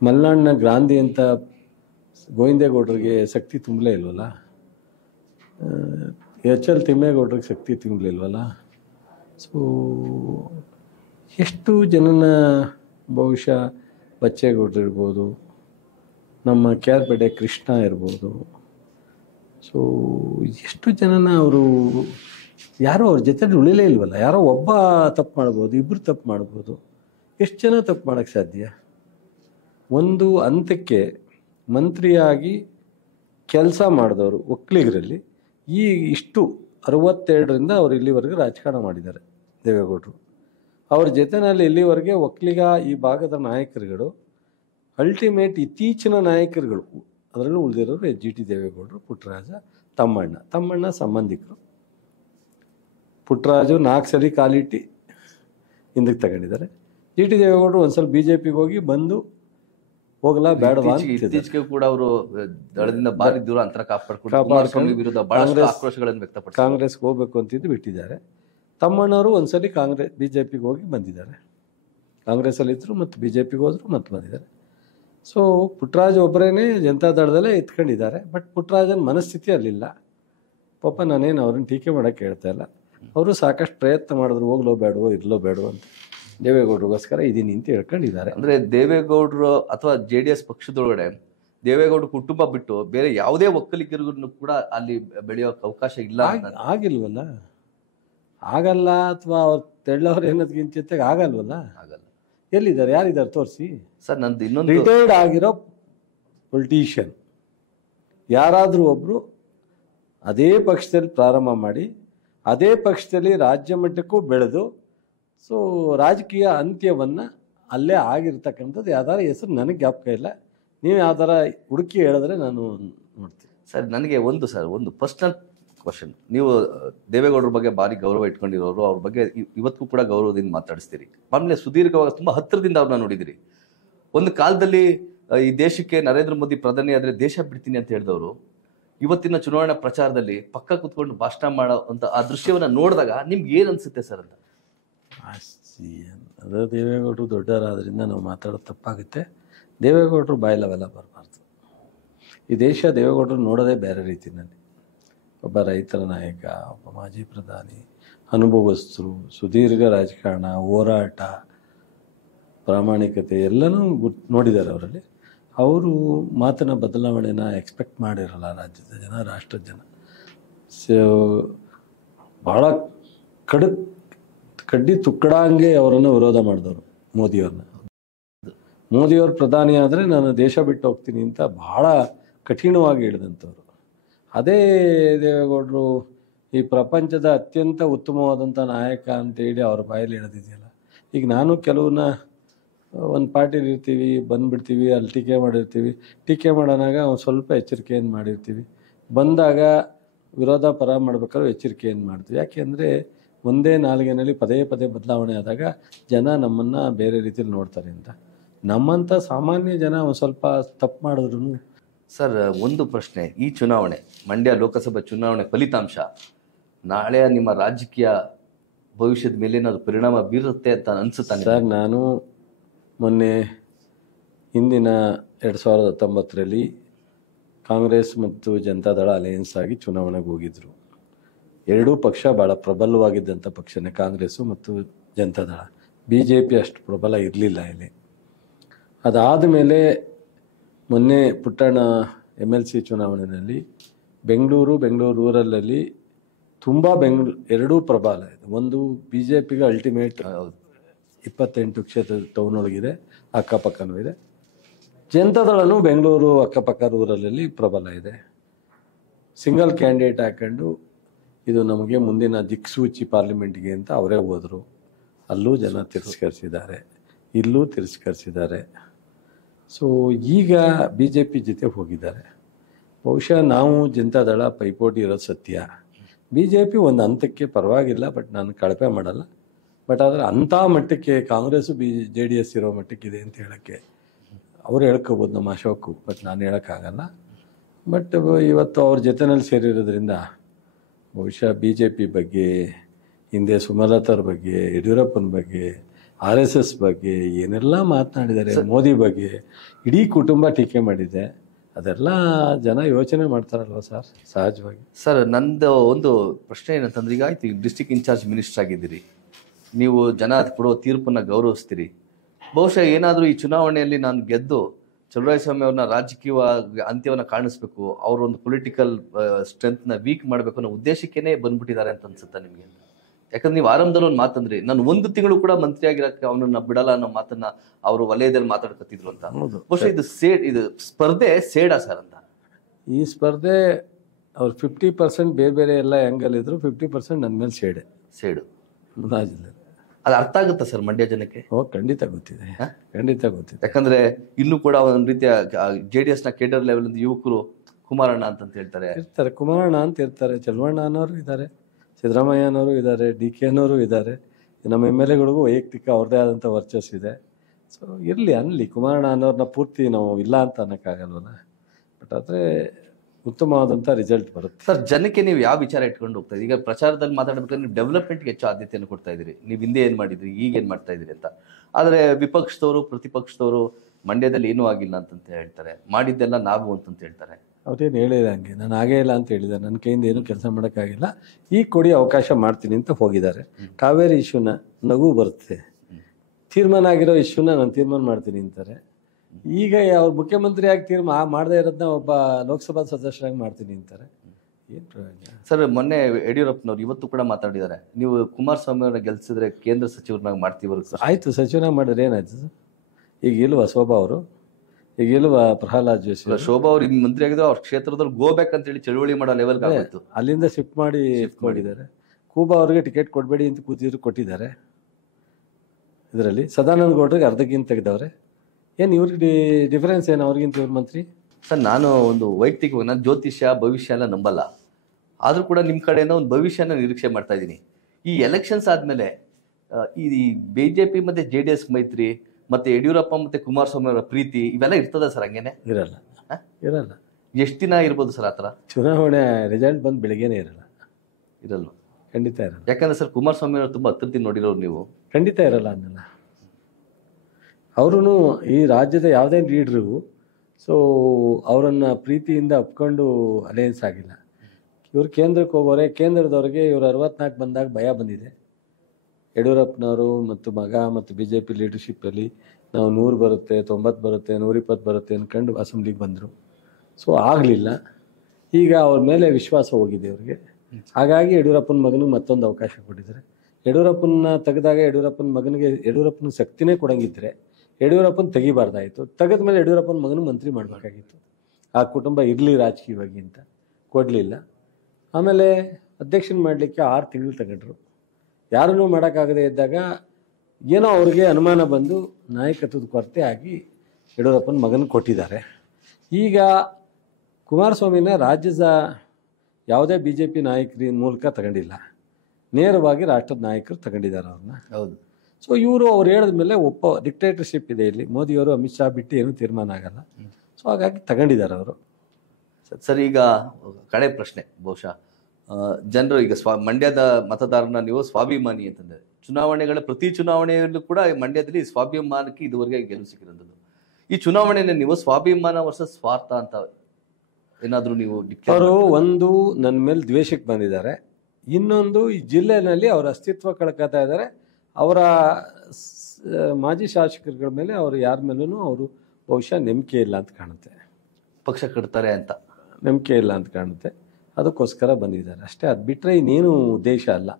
ಮಲ್ನಾಡಿನ ಗಾಂಧಿ ಅಂತ ಗೋವಿಂದೇಗೌಡರಿಗೆ ಶಕ್ತಿ ತುಂಬಲೇ ಇಲ್ವಲ್ಲ. HL ತಿಮ್ಮೇಗೌಡರಿಗೆ ಶಕ್ತಿ ತುಂಬಲಿಲ್ವಲ್ಲ. ಸೊ ಎಷ್ಟು ಜನನ, ಬಹುಶಃ ಬಚ್ಚೇಗೌಡರು ಇರ್ಬೋದು, ನಮ್ಮ KR ಕೃಷ್ಣ ಇರ್ಬೋದು. ಸೊ ಎಷ್ಟು ಜನನ ಅವರು ಯಾರೋ ಅವ್ರ ಜೊತೆಲಿ ಉಳಿಲೇ ಇಲ್ವಲ್ಲ. ಯಾರೋ ಒಬ್ಬ ತಪ್ಪು ಮಾಡ್ಬೋದು, ಇಬ್ಬರು ತಪ್ಪು ಮಾಡ್ಬೋದು, ಎಷ್ಟು ಜನ ತಪ್ಪು ಮಾಡೋಕ್ಕೆ ಸಾಧ್ಯ? ಒಂದು ಹಂತಕ್ಕೆ ಮಂತ್ರಿಯಾಗಿ ಕೆಲಸ ಮಾಡಿದವರು ಒಕ್ಕಲಿಗರಲ್ಲಿ ಈ ಇಷ್ಟು 62ರಿಂದ ಅವರು ಇಲ್ಲಿವರೆಗೆ ರಾಜಕಾರಣ ಮಾಡಿದ್ದಾರೆ ದೇವೇಗೌಡರು. ಅವ್ರ ಜೊತೆಯಲ್ಲಿ ಇಲ್ಲಿವರೆಗೆ ಒಕ್ಕಲಿಗ ಈ ಭಾಗದ ನಾಯಕರುಗಳು, ಅಲ್ಟಿಮೇಟ್ ಇತ್ತೀಚಿನ ನಾಯಕರುಗಳು, ಅದರಲ್ಲೂ ಉಳಿದಿರೋರು GT ದೇವೇಗೌಡರು, ಪುಟ್ಟರಾಜ, ತಮ್ಮಣ್ಣ ಸಂಬಂಧಿಕರು. ಪುಟ್ಟರಾಜು 4 ಸಲ ಕಾಲಿಟ್ಟು ಹಿಂದಕ್ಕೆ ತಗೊಂಡಿದ್ದಾರೆ. GT ದೇವೇಗೌಡರು ಒಂದ್ಸಲ BJPಗೆ ಹೋಗಿ ಬಂದು ಹೋಗಲ್ಲ ಬೇಡವಾ ಇತ್ತೀಚೆಗೆ ಕೂಡ ಅವರು ದಳದಿಂದ ಬಾರಿ ದೂರ ಅಂತರ ಕಾಪಾಡ್ಕೊಂಡು ವಿರುದ್ಧ ಬಹಳಷ್ಟು ಆಕ್ರೋಶಗಳನ್ನು ವ್ಯಕ್ತಪಡಿಸಿದ್ದಾರೆ. ಕಾಂಗ್ರೆಸ್ಗೆ ಹೋಗ್ಬೇಕು ಅಂತಿದ್ದು ಬಿಟ್ಟಿದ್ದಾರೆ. ತಮ್ಮಣ್ಣವರು ಒಂದ್ಸಲಿ BJPಗೆ ಹೋಗಿ ಬಂದಿದ್ದಾರೆ, ಕಾಂಗ್ರೆಸ್ಸಲ್ಲಿ ಇದ್ರು ಮತ್ತು BJPಗೆ ಹೋದ್ರು ಮತ್ತು ಬಂದಿದ್ದಾರೆ. ಸೊ ಪುಟ್ಟರಾಜ್ ಒಬ್ಬರೇನೆ ಜನತಾ ದಳದಲ್ಲೇ ಎತ್ಕೊಂಡಿದ್ದಾರೆ. ಬಟ್ ಪುಟ್ಟರಾಜನ ಮನಸ್ಥಿತಿ ಅಲ್ಲಿಲ್ಲ. ಪಾಪ ನಾನೇನು ಅವ್ರನ್ನ ಟೀಕೆ ಮಾಡೋಕ್ಕೆ ಹೇಳ್ತಾ ಇಲ್ಲ. ಅವರು ಸಾಕಷ್ಟು ಪ್ರಯತ್ನ ಮಾಡಿದ್ರು, ಹೋಗ್ಲೋ ಬೇಡವೋ ಇರ್ಲೋ ಬೇಡವೋ ಅಂತ. ದೇವೇಗೌಡರಿಗೋಸ್ಕರ ಇದೀನಿ ಅಂತ ಹೇಳ್ಕೊಂಡಿದ್ದಾರೆ. ಅಂದ್ರೆ ದೇವೇಗೌಡರು ಅಥವಾ JDS ಪಕ್ಷದೊಳಗಡೆ ದೇವೇಗೌಡ ಕುಟುಂಬ ಬಿಟ್ಟು ಬೇರೆ ಯಾವುದೇ ಒಕ್ಕಲಿಗರಿಗೂ ಕೂಡ ಅಲ್ಲಿ ಬೆಳೆಯೋಕೆ ಅವಕಾಶ ಇಲ್ಲ ಅಂತ. ಆಗಿಲ್ವಲ್ಲ, ಆಗಲ್ಲ, ಅಥವಾ ಅವ್ರು ತೆಳ್ಳವ್ರು ಏನೋದಕ್ಕಿಂತ ಜೊತೆಗೆ ಆಗಲ್ವಲ್ಲ. ಆಗಲ್ಲ. ಎಲ್ಲಿದ್ದಾರೆ, ಯಾರಿದ್ದಾರೆ ತೋರಿಸಿ ಸರ್. ನಂದು ಇನ್ನೊಂದು, ರಿಟೈರ್ಡ್ ಆಗಿರೋ ಪೊಲಿಟಿಷಿಯನ್ ಯಾರಾದರೂ ಒಬ್ಬರು ಅದೇ ಪಕ್ಷದಲ್ಲಿ ಪ್ರಾರಂಭ ಮಾಡಿ ಅದೇ ಪಕ್ಷದಲ್ಲಿ ರಾಜ್ಯ ಮಟ್ಟಕ್ಕೂ ಬೆಳೆದು ಸೊ ರಾಜಕೀಯ ಅಂತ್ಯವನ್ನು ಅಲ್ಲೇ ಆಗಿರ್ತಕ್ಕಂಥದ್ದು ಯಾವ್ದಾರ ಹೆಸರು ನನಗೆ ಜ್ಞಾಪಕ ಇಲ್ಲ. ನೀವು ಯಾವ್ದಾರ ಹುಡುಕಿ ಹೇಳಿದ್ರೆ ನಾನು ನೋಡ್ತೀನಿ. ಸರ್ ನನಗೆ ಒಂದು ಪರ್ಸನಲ್ ಕ್ವಶನ್. ನೀವು ದೇವೇಗೌಡರ ಬಗ್ಗೆ ಭಾರಿ ಗೌರವ ಇಟ್ಕೊಂಡಿರೋರು, ಅವ್ರ ಬಗ್ಗೆ ಇವತ್ತು ಕೂಡ ಗೌರವದಿಂದ ಮಾತಾಡಿಸ್ತೀರಿ. ಆಮೇಲೆ ಸುದೀರ್ಘವಾಗಿ ತುಂಬ ಹತ್ತಿರದಿಂದ ಅವ್ರನ್ನ ನೋಡಿದಿರಿ. ಒಂದು ಕಾಲದಲ್ಲಿ ಈ ದೇಶಕ್ಕೆ ನರೇಂದ್ರ ಮೋದಿ ಪ್ರಧಾನಿ ಆದರೆ ದೇಶ ಬಿಡ್ತೀನಿ ಅಂತ ಹೇಳಿದವರು ಇವತ್ತಿನ ಚುನಾವಣಾ ಪ್ರಚಾರದಲ್ಲಿ ಪಕ್ಕ ಕುತ್ಕೊಂಡು ಭಾಷಣ ಮಾಡೋ ಅಂತ ಆ ದೃಶ್ಯವನ್ನು ನೋಡಿದಾಗ ನಿಮ್ಗೆ ಏನು ಅನ್ಸುತ್ತೆ ಸರ್ ಅಂತ? ಅದು ದೇವೇಗೌಡರು ದೊಡ್ಡವರಾದ್ರಿಂದ ನಾವು ಮಾತಾಡೋದು ತಪ್ಪಾಗುತ್ತೆ. ದೇವೇಗೌಡರು ಬಾಯಿಲವೆಲ್ಲ ಬರಬಾರ್ದು. ಈ ದೇಶ ದೇವೇಗೌಡರು ನೋಡೋದೇ ಬೇರೆ ರೀತಿಯಲ್ಲಿ. ಒಬ್ಬ ರೈತರ ನಾಯಕ, ಒಬ್ಬ ಮಾಜಿ ಪ್ರಧಾನಿ, ಅನುಭವಸ್ಥರು, ಸುದೀರ್ಘ ರಾಜಕಾರಣ, ಹೋರಾಟ, ಪ್ರಾಮಾಣಿಕತೆ ಎಲ್ಲನೂ ನೋಡಿದ್ದಾರೆ ಅವರಲ್ಲಿ. ಅವರು ಮಾತಿನ ಬದಲಾವಣೆನ ಎಕ್ಸ್ಪೆಕ್ಟ್ ಮಾಡಿರಲ್ಲ ರಾಜ್ಯದ ಜನ, ರಾಷ್ಟ್ರದ ಜನ. ಸೊ ಭಾಳ ಕಡ್ಡಿ ತುಕ್ಕಡಂಗೆ ಅವರನ್ನು ವಿರೋಧ ಮಾಡಿದವರು ಮೋದಿಯವ್ರನ್ನ. ಮೋದಿಯವ್ರ ಪ್ರಧಾನಿ ಆದರೆ ನಾನು ದೇಶ ಬಿಟ್ಟು ಹೋಗ್ತೀನಿ ಅಂತ ಭಾಳ ಕಠಿಣವಾಗಿ ಹೇಳಿದಂಥವ್ರು. ಅದೇ ದೇವೇಗೌಡರು ಈ ಪ್ರಪಂಚದ ಅತ್ಯಂತ ಉತ್ತಮವಾದಂಥ ನಾಯಕ ಅಂತೇಳಿ ಅವ್ರ ಬಾಯಲ್ಲಿ ಹೇಳೋದಿದೆಯಲ್ಲ. ಈಗ ನಾನು ಕೆಲವನ್ನ ಒಂದು ಪಾರ್ಟಿಲಿ ಇರ್ತೀವಿ, ಬಂದುಬಿಡ್ತೀವಿ, ಅಲ್ಲಿ ಟೀಕೆ ಮಾಡೋನಾಗ ಒಂದು ಸ್ವಲ್ಪ ಎಚ್ಚರಿಕೆಯನ್ನು ಮಾಡಿರ್ತೀವಿ, ಬಂದಾಗ ವಿರೋಧ ಪರ ಮಾಡ್ಬೇಕಾದ್ರೂ ಎಚ್ಚರಿಕೆಯನ್ನು ಮಾಡ್ತೀವಿ. ಯಾಕೆಂದರೆ ಒಂದೇ ನಾಲ್ಗೆನಲ್ಲಿ ಪದೇ ಪದೇ ಬದಲಾವಣೆ ಆದಾಗ ಜನ ನಮ್ಮನ್ನು ಬೇರೆ ರೀತಿಯಲ್ಲಿ ನೋಡ್ತಾರೆ ಅಂತ. ನಮ್ಮಂಥ ಸಾಮಾನ್ಯ ಜನ ಒಂದು ಸ್ವಲ್ಪ ತಪ್ಪು ಮಾಡಿದ್ರು. ಸರ್ ಒಂದು ಪ್ರಶ್ನೆ, ಈ ಚುನಾವಣೆ, ಮಂಡ್ಯ ಲೋಕಸಭಾ ಚುನಾವಣೆ ಫಲಿತಾಂಶ ನಾಳೆ ನಿಮ್ಮ ರಾಜಕೀಯ ಭವಿಷ್ಯದ ಮೇಲೆ ಏನಾದ್ರು ಪರಿಣಾಮ ಬೀರುತ್ತೆ ಅಂತ ಅನ್ಸುತ್ತಾನೆ? ಸರ್, ನಾನು ಮೊನ್ನೆ ಹಿಂದಿನ 2019ರಲ್ಲಿ ಕಾಂಗ್ರೆಸ್ ಮತ್ತು ಜನತಾದಳ ಅಲಯನ್ಸ್ ಆಗಿ ಚುನಾವಣೆಗೆ ಹೋಗಿದ್ರು. ಎರಡೂ ಪಕ್ಷ ಭಾಳ ಪ್ರಬಲವಾಗಿದ್ದಂಥ ಪಕ್ಷನೇ ಕಾಂಗ್ರೆಸ್ಸು ಮತ್ತು ಜನತಾದಳ. BJP ಅಷ್ಟು ಪ್ರಬಲ ಇರಲಿಲ್ಲ ಇಲ್ಲಿ. ಅದಾದ ಮೇಲೆ ಮೊನ್ನೆ ಪುಟ್ಟಣ್ಣ MLC ಚುನಾವಣೆಯಲ್ಲಿ ಬೆಂಗಳೂರು ರೂರಲಲ್ಲಿ ತುಂಬ ಎರಡೂ ಪ್ರಬಲ ಇದೆ. ಒಂದು BJPಗೆ ಅಲ್ಟಿಮೇಟ್ 28 ಕ್ಷೇತ್ರ ಟೌನೊಳಗಿದೆ, ಅಕ್ಕಪಕ್ಕನೂ ಇದೆ. ಜನತಾದಳನೂ ಬೆಂಗಳೂರು ಅಕ್ಕಪಕ್ಕ ರೂರಲಲ್ಲಿ ಪ್ರಬಲ ಇದೆ. ಸಿಂಗಲ್ ಕ್ಯಾಂಡಿಡೇಟ್ ಹಾಕೊಂಡು ಇದು ನಮಗೆ ಮುಂದಿನ ದಿಕ್ಸೂಚಿ ಪಾರ್ಲಿಮೆಂಟ್ಗೆ ಅಂತ ಅವರೇ ಹೋದರು. ಅಲ್ಲೂ ಜನ ತಿರಸ್ಕರಿಸಿದ್ದಾರೆ, ಇಲ್ಲೂ ತಿರಸ್ಕರಿಸಿದ್ದಾರೆ. ಸೊ ಈಗ BJP ಜೊತೆ ಹೋಗಿದ್ದಾರೆ. ಬಹುಶಃ ನಾವು ಜನತಾದಳ ಪೈಪೋಟಿ ಇರೋದು ಸತ್ಯ. BJP ಒಂದು ಹಂತಕ್ಕೆ ಪರವಾಗಿಲ್ಲ, ಬಟ್ ನಾನು ಕಳಪೆ ಮಾಡಲ್ಲ. ಬಟ್ ಆದರೆ ಅಂಥ ಮಟ್ಟಕ್ಕೆ ಕಾಂಗ್ರೆಸ್ಸು JDS ಇರೋ ಮಟ್ಟಕ್ಕಿದೆ ಅಂತ ಹೇಳೋಕ್ಕೆ ಅವ್ರು ಹೇಳ್ಕೋಬೋದು, ನಮ್ಮ ಅಶೋಕು, ಬಟ್ ನಾನು ಹೇಳೋಕ್ಕಾಗಲ್ಲ. ಬಟ್ ಇವತ್ತು ಅವ್ರ ಜೊತೆನಲ್ಲಿ ಸೇರಿರೋದ್ರಿಂದ ಬಹುಶಃ BJP ಬಗ್ಗೆ, ಹಿಂದೆ ಸುಮಲತಾರ ಬಗ್ಗೆ, ಯಡಿಯೂರಪ್ಪನ ಬಗ್ಗೆ, RSS ಬಗ್ಗೆ ಏನೆಲ್ಲ ಮಾತನಾಡಿದ್ದಾರೆ, ಮೋದಿ ಬಗ್ಗೆ ಇಡೀ ಕುಟುಂಬ ಟೀಕೆ ಮಾಡಿದೆ. ಅದೆಲ್ಲ ಜನ ಯೋಚನೆ ಮಾಡ್ತಾರಲ್ವ ಸರ್, ಸಹಜವಾಗಿ. ಸರ್, ನಂದು ಒಂದು ಪ್ರಶ್ನೆ ಏನಂತಂದ್ರೆ, ಈಗ ಆಯ್ತು, ಈಗ ಡಿಸ್ಟ್ರಿಕ್ಟ್ ಇನ್ಚಾರ್ಜ್ ಮಿನಿಸ್ಟರ್ ಆಗಿದ್ದೀರಿ, ನೀವು ಜನ ಕೊಡೋ ತೀರ್ಪನ್ನು ಗೌರವಿಸ್ತೀರಿ. ಬಹುಶಃ ಏನಾದರೂ ಈ ಚುನಾವಣೆಯಲ್ಲಿ ನಾನು ಗೆದ್ದು ಚಲುವರಾಯಸ್ವಾಮಿ ಅವ್ರನ್ನ ರಾಜಕೀಯ ಅಂತ್ಯವನ್ನು ಕಾಣಿಸ್ಬೇಕು, ಅವರೊಂದು ಪೊಲಿಟಿಕಲ್ ಸ್ಟ್ರೆಂತ್ನ ವೀಕ್ ಮಾಡಬೇಕು ಅನ್ನೋ ಉದ್ದೇಶಕ್ಕೇನೆ ಬಂದ್ಬಿಟ್ಟಿದ್ದಾರೆ ಅಂತ ಅನ್ಸುತ್ತಾ ನಿಮಗೆ? ಯಾಕಂದ್ರೆ ನೀವು ಆರಂಭದಲ್ಲಿ ಒಂದು ಮಾತಂದ್ರಿ, ನಾನು 1 ತಿಂಗಳು ಕೂಡ ಮಂತ್ರಿ ಆಗಿರಕ್ಕೆ ಅವನನ್ನ ಬಿಡಲ್ಲ ಅನ್ನೋ ಮಾತನ್ನ ಅವರು ವಲಯದಲ್ಲಿ ಮಾತಾಡ್ಕೊತಿದ್ರು ಅಂತ. ಬಹುಶಃ ಇದು ಸ್ಪರ್ಧೆ ಸೇಡಾ ಸರ್ ಅಂತ? ಈ ಸ್ಪರ್ಧೆ ಅವ್ರು 50% ಬೇರೆ ಬೇರೆ ಎಲ್ಲ ಹೆಂಗಲ್ಲಿದ್ರು 50% ನನ್ನ ಮೇಲೆ ಸೇಡು ರಾಜ್ಯದಲ್ಲಿ. ಅದು ಅರ್ಥ ಆಗುತ್ತಾ ಸರ್ ಮಂಡ್ಯ ಜನಕ್ಕೆ? ಖಂಡಿತ ಗೊತ್ತಿದೆ, ಖಂಡಿತ ಗೊತ್ತಿದೆ. ಯಾಕಂದ್ರೆ ಇಲ್ಲೂ ಕೂಡ ಒಂದು ರೀತಿಯ JDS ನ ಕೇಡರ್ ಲೆವೆಲ್ ಯುವಕರು ಕುಮಾರಣ್ಣ ಅಂತ ಹೇಳ್ತಾರೆ, ಕುಮಾರಣ್ಣ ಅಂತ ಇರ್ತಾರೆ, ಚಲುವಣ್ಣ ಅನ್ನೋರು ಇದ್ದಾರೆ, ಸಿದ್ದರಾಮಯ್ಯ ಅನ್ನೋರು ಇದ್ದಾರೆ, DK ಅನ್ನೋರು ಇದ್ದಾರೆ. ನಮ್ಮ MLAಗಳಿಗೂ ವೈಯಕ್ತಿಕ ಅವ್ರದ್ದೇ ಆದಂಥ ವರ್ಚಸ್ ಇದೆ. ಸೊ ಇರಲಿ, ಅನ್ನಲಿ. ಕುಮಾರಣ್ಣ ಅನ್ನೋರನ್ನ ಪೂರ್ತಿ ನಾವು ಇಲ್ಲ ಅಂತ ಅನ್ನೋಕ್ಕಾಗಲ್ವಲ್ಲ. ಬಟ್ ಆದರೆ ಉತ್ತಮವಾದಂಥ ರಿಸಲ್ಟ್ ಬರುತ್ತೆ. ಸರ್, ಜನಕ್ಕೆ ನೀವು ಯಾವ ವಿಚಾರ ಇಟ್ಕೊಂಡು ಹೋಗ್ತಾ ಇದ್ದೀರಿ? ಈಗ ಪ್ರಚಾರದಲ್ಲಿ ಮಾತಾಡಬೇಕಾದ್ರೆ ನೀವು ಡೆವಲಪ್ಮೆಂಟ್ಗೆ ಹೆಚ್ಚು ಆದ್ಯತೆಯನ್ನು ಕೊಡ್ತಾ ಇದ್ದೀರಿ. ನೀವು ಹಿಂದೆ ಏನು ಮಾಡಿದ್ರಿ, ಈಗ ಏನು ಮಾಡ್ತಾ ಇದ್ದೀರಿ ಅಂತ. ಆದರೆ ವಿಪಕ್ಷದವರು, ಪ್ರತಿಪಕ್ಷದವರು ಮಂಡ್ಯದಲ್ಲಿ ಏನೂ ಆಗಿಲ್ಲ ಅಂತಂತ ಹೇಳ್ತಾರೆ, ಮಾಡಿದ್ದೆಲ್ಲ ನಾವು ಅಂತಂತ ಹೇಳ್ತಾರೆ. ಅವ್ರೇನು ಹೇಳಿಲ್ಲ ಹಂಗೆ, ನಾನು ಆಗೇ ಇಲ್ಲ ಅಂತ ಹೇಳಿದ್ದಾರೆ. ನನ್ನ ಕೈಯಿಂದ ಏನು ಕೆಲಸ ಮಾಡೋಕ್ಕಾಗಿಲ್ಲ, ಈಗ ಕೊಡಿ ಅವಕಾಶ ಮಾಡ್ತೀನಿ ಅಂತ ಹೋಗಿದ್ದಾರೆ. ಕಾವೇರಿ ಇಶ್ಯೂನ ನಗು ಬರುತ್ತೆ, ತೀರ್ಮಾನ ಆಗಿರೋ ಇಶ್ಯೂನ ನಾನು ತೀರ್ಮಾನ ಮಾಡ್ತೀನಿ ಅಂತಾರೆ. ಈಗ ಅವ್ರು ಮುಖ್ಯಮಂತ್ರಿಯಾಗಿ ಮಾಡದೇ ಇರೋದನ್ನ ಒಬ್ಬ ಲೋಕಸಭಾ ಸದಸ್ಯರಾಗಿ ಮಾಡ್ತೀನಿ ಅಂತಾರೆ. ಏನು ಪ್ರಯೋಜನ? ಸರ್, ಮೊನ್ನೆ ಯಡಿಯೂರಪ್ಪನವ್ರು ಇವತ್ತು ಕೂಡ ಮಾತಾಡಿದ್ದಾರೆ, ನೀವು ಕುಮಾರಸ್ವಾಮಿ ಅವ್ರನ್ನ ಗೆಲ್ಸಿದ್ರೆ ಕೇಂದ್ರ ಸಚಿವರನ್ನಾಗಿ ಮಾಡ್ತೀವಿ. ಆಯಿತು, ಸಚಿವನಾಗಿ ಮಾಡಿದ್ರೆ ಏನಾಯ್ತು ಸರ್? ಈಗ ಇಲ್ವಾ ಶೋಭಾ ಅವರು, ಈಗ ಇಲ್ವಾ ಪ್ರಹ್ಲಾದ್ ಜೋಶಿ? ಶೋಭಾ ಅವ್ರು ಈಗ ಮಂತ್ರಿ ಆಗಿದ್ರು, ಅವ್ರ ಕ್ಷೇತ್ರದಲ್ಲಿ ಗೋಬೇಕಂತ ಹೇಳಿ ಚಳುವಳಿ ಮಾಡೋ ಲೆವೆಲ್ ಆಗೋಯ್ತು. ಅಲ್ಲಿಂದ ಶಿಫ್ಟ್ ಮಾಡಿ ಇಟ್ಕೊಂಡಿದ್ದಾರೆ. ಕೂಬಾ ಅವ್ರಿಗೆ ಟಿಕೆಟ್ ಕೊಡಬೇಡಿ ಅಂತ ಕೂತಿದ್ರು, ಕೊಟ್ಟಿದ್ದಾರೆ. ಇದರಲ್ಲಿ ಸದಾನಂದ ಗೌಡ್ರಿಗೆ ಅರ್ಧಕ್ಕಿಂತ ತೆಗೆದವ್ರೆ. ಏನು ಇವ್ರಿಗೆ ಡಿಫರೆನ್ಸ್ ಏನು ಅವ್ರಿಗಿಂತ ಇವ್ರ ಮಂತ್ರಿ? ಸರ್, ನಾನು ಒಂದು ವೈಯಕ್ತಿಕವಾಗಿ ನಾನು ಜ್ಯೋತಿಷ್ಯ ಭವಿಷ್ಯ ಎಲ್ಲ ನಂಬಲ್ಲ, ಆದರೂ ಕೂಡ ನಿಮ್ಮ ಕಡೆಯಿಂದ ಒಂದು ಭವಿಷ್ಯನ ನಿರೀಕ್ಷೆ ಮಾಡ್ತಾ ಇದ್ದೀನಿ. ಈ ಎಲೆಕ್ಷನ್ಸ್ ಆದಮೇಲೆ ಈ BJP ಮತ್ತು JDS ಮೈತ್ರಿ ಮತ್ತು ಯಡಿಯೂರಪ್ಪ ಮತ್ತು ಕುಮಾರಸ್ವಾಮಿ ಅವರ ಪ್ರೀತಿ ಇವೆಲ್ಲ ಇರ್ತದ ಸರ್? ಹಂಗೇನೆ ಇರಲ್ಲ, ಇರಲ್ಲ. ಎಷ್ಟು ದಿನ ಇರ್ಬೋದು ಸರ್ ಆ ಥರ? ಚುನಾವಣೆ ರಿಸಲ್ಟ್ ಬಂದು ಬೆಳಿಗ್ಗೆನೇ ಇರಲ್ಲ. ಇರಲ್ಲ, ಖಂಡಿತ ಇರಲ್ಲ. ಯಾಕಂದ್ರೆ ಸರ್, ಕುಮಾರಸ್ವಾಮಿ ಅವರು ತುಂಬ ಹತ್ತಿರ ನೋಡಿರೋರು ನೀವು. ಖಂಡಿತ ಇರಲ್ಲ ಅನ್ನಲ್ಲ. ಅವರು ಈ ರಾಜ್ಯದ ಯಾವುದೇ ಲೀಡ್ರಿಗೂ ಅವರನ್ನು ಪ್ರೀತಿಯಿಂದ ಒಪ್ಕೊಂಡು ಅಲಯನ್ಸ್ ಆಗಿಲ್ಲ. ಇವರು ಕೇಂದ್ರಕ್ಕೆ ಹೋಗೋರೆ, ಕೇಂದ್ರದವ್ರಿಗೆ ಇವರು 64 ಬಂದಾಗ ಭಯ ಬಂದಿದೆ. ಯಡಿಯೂರಪ್ಪನವರು ಮತ್ತು ಮಗ ಮತ್ತು BJP ಲೀಡರ್ಶಿಪ್ಪಲ್ಲಿ ನಾವು 100 ಬರುತ್ತೆ, 90 ಬರುತ್ತೆ, 120 ಬರುತ್ತೆ ಅಂದ್ಕೊಂಡು ಅಸೆಂಬ್ಲಿಗೆ ಬಂದರು. ಆಗಲಿಲ್ಲ. ಈಗ ಅವ್ರ ಮೇಲೆ ವಿಶ್ವಾಸ ಹೋಗಿದೆ ಅವ್ರಿಗೆ. ಹಾಗಾಗಿ ಯಡಿಯೂರಪ್ಪನ ಮಗನಿಗೆ ಮತ್ತೊಂದು ಅವಕಾಶ ಕೊಟ್ಟಿದ್ದಾರೆ. ಯಡಿಯೂರಪ್ಪನ ತೆಗೆದಾಗ ಯಡಿಯೂರಪ್ಪನ ಮಗನಿಗೆ ಯಡಿಯೂರಪ್ಪನ ಶಕ್ತಿನೇ ಕೊಡಂಗಿದ್ರೆ ಯಡಿಯೂರಪ್ಪನ ತೆಗಿಬಾರ್ದಾಯಿತು. ತೆಗೆದ ಮೇಲೆ ಯಡಿಯೂರಪ್ಪನ ಮಗನ ಮಂತ್ರಿ ಮಾಡಬೇಕಾಗಿತ್ತು. ಆ ಕುಟುಂಬ ಇರಲಿ ರಾಜಕೀಯವಾಗಿ ಅಂತ ಕೊಡಲಿಲ್ಲ. ಆಮೇಲೆ ಅಧ್ಯಕ್ಷನ ಮಾಡಲಿಕ್ಕೆ 6 ತಿಂಗಳು ತಗೊಂಡ್ರು. ಯಾರನ್ನೂ ಮಾಡೋಕ್ಕಾಗದೇ ಇದ್ದಾಗ ಏನೋ ಅವ್ರಿಗೆ ಅನುಮಾನ ಬಂದು ನಾಯಕತ್ವದ ಕೊರತೆ ಆಗಿ ಯಡಿಯೂರಪ್ಪನ ಮಗನ ಕೊಟ್ಟಿದ್ದಾರೆ. ಈಗ ಕುಮಾರಸ್ವಾಮಿನ ರಾಜ್ಯದ ಯಾವುದೇ BJP ನಾಯಕರ ಮೂಲಕ ತಗೊಂಡಿಲ್ಲ, ನೇರವಾಗಿ ರಾಷ್ಟ್ರದ ನಾಯಕರು ತಗೊಂಡಿದ್ದಾರೆ ಅವ್ರನ್ನ. ಹೌದು. ಇವರು ಅವ್ರು ಹೇಳಿದ ಮೇಲೆ ಡಿಕ್ಟೇಟರ್ಶಿಪ್ ಇದೆ ಇಲ್ಲಿ. ಮೋದಿಯವರು ಅಮಿತ್ ಶಾ ಬಿಟ್ಟು ಏನೂ ತೀರ್ಮಾನ ಆಗಲ್ಲ. ಹಾಗಾಗಿ ತಗೊಂಡಿದ್ದಾರೆ ಅವರು. ಸರ್, ಈಗ ಕಡೆ ಪ್ರಶ್ನೆ, ಬಹುಶಃ ಜನರು ಈಗ ಮಂಡ್ಯದ ಮತದಾರನ ನೀವು ಸ್ವಾಭಿಮಾನಿ ಅಂತಂದ್ರೆ, ಚುನಾವಣೆಗಳ ಪ್ರತಿ ಚುನಾವಣೆಯಲ್ಲೂ ಕೂಡ ಮಂಡ್ಯದಲ್ಲಿ ಸ್ವಾಭಿಮಾನಕ್ಕೆ ಇದುವರೆಗೆ ಗೆಲುವು ಸಿಕ್ಕಿರೋದು. ಈ ಚುನಾವಣೆಯಲ್ಲಿ ನೀವು ಸ್ವಾಭಿಮಾನ ವರ್ಸಸ್ ಸ್ವಾರ್ಥ ಅಂತ ಏನಾದರೂ ನೀವು ಅವರು ಒಂದು ನನ್ನ ಮೇಲೆ ದ್ವೇಷಕ್ಕೆ ಬಂದಿದ್ದಾರೆ, ಇನ್ನೊಂದು ಈ ಜಿಲ್ಲೆಯಲ್ಲಿ ಅವರ ಅಸ್ತಿತ್ವ ಕಳ್ಕೊತಾ ಇದ್ದಾರೆ. ಅವರ ಮಾಜಿ ಶಾಸಕರುಗಳ ಮೇಲೆ ಅವರು ಯಾರ ಮೇಲೂ ಅವರು ಬಹುಶಃ ನಂಬಿಕೆ ಇಲ್ಲ ಅಂತ ಕಾಣುತ್ತೆ. ಪಕ್ಷ ಕಟ್ತಾರೆ ಅಂತ ನಂಬಿಕೆ ಇಲ್ಲ ಅಂತ ಕಾಣುತ್ತೆ. ಅದಕ್ಕೋಸ್ಕರ ಬಂದಿದ್ದಾರೆ ಅಷ್ಟೇ. ಅದು ಬಿಟ್ಟರೆ ಇನ್ನೇನು ಉದ್ದೇಶ ಅಲ್ಲ.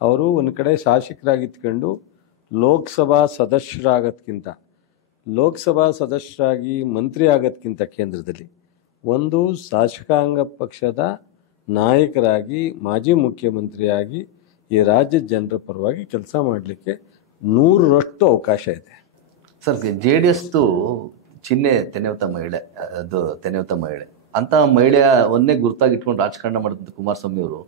ಅವರು ಒಂದು ಕಡೆ ಶಾಸಕರಾಗಿತ್ಕೊಂಡು ಲೋಕಸಭಾ ಸದಸ್ಯರಾಗಿ ಮಂತ್ರಿ ಆಗೋದಕ್ಕಿಂತ ಕೇಂದ್ರದಲ್ಲಿ ಒಂದು ಶಾಸಕಾಂಗ ಪಕ್ಷದ ನಾಯಕರಾಗಿ ಮಾಜಿ ಮುಖ್ಯಮಂತ್ರಿಯಾಗಿ ಈ ರಾಜ್ಯದ ಜನರ ಪರವಾಗಿ ಕೆಲಸ ಮಾಡಲಿಕ್ಕೆ 100ರಷ್ಟು ಅವಕಾಶ ಇದೆ. ಸರ್, JDSದು ಚಿಹ್ನೆ ತೆನೆಯುತ್ತ ಮಹಿಳೆ, ಅದು ತೆನೆಯುತ್ತ ಮಹಿಳೆ ಅಂತ ಮಹಿಳೆಯನ್ನೇ ಗುರುತಾಗಿಟ್ಕೊಂಡು ರಾಜಕಾರಣ ಮಾಡಿದಂಥ ಕುಮಾರಸ್ವಾಮಿ ಅವರು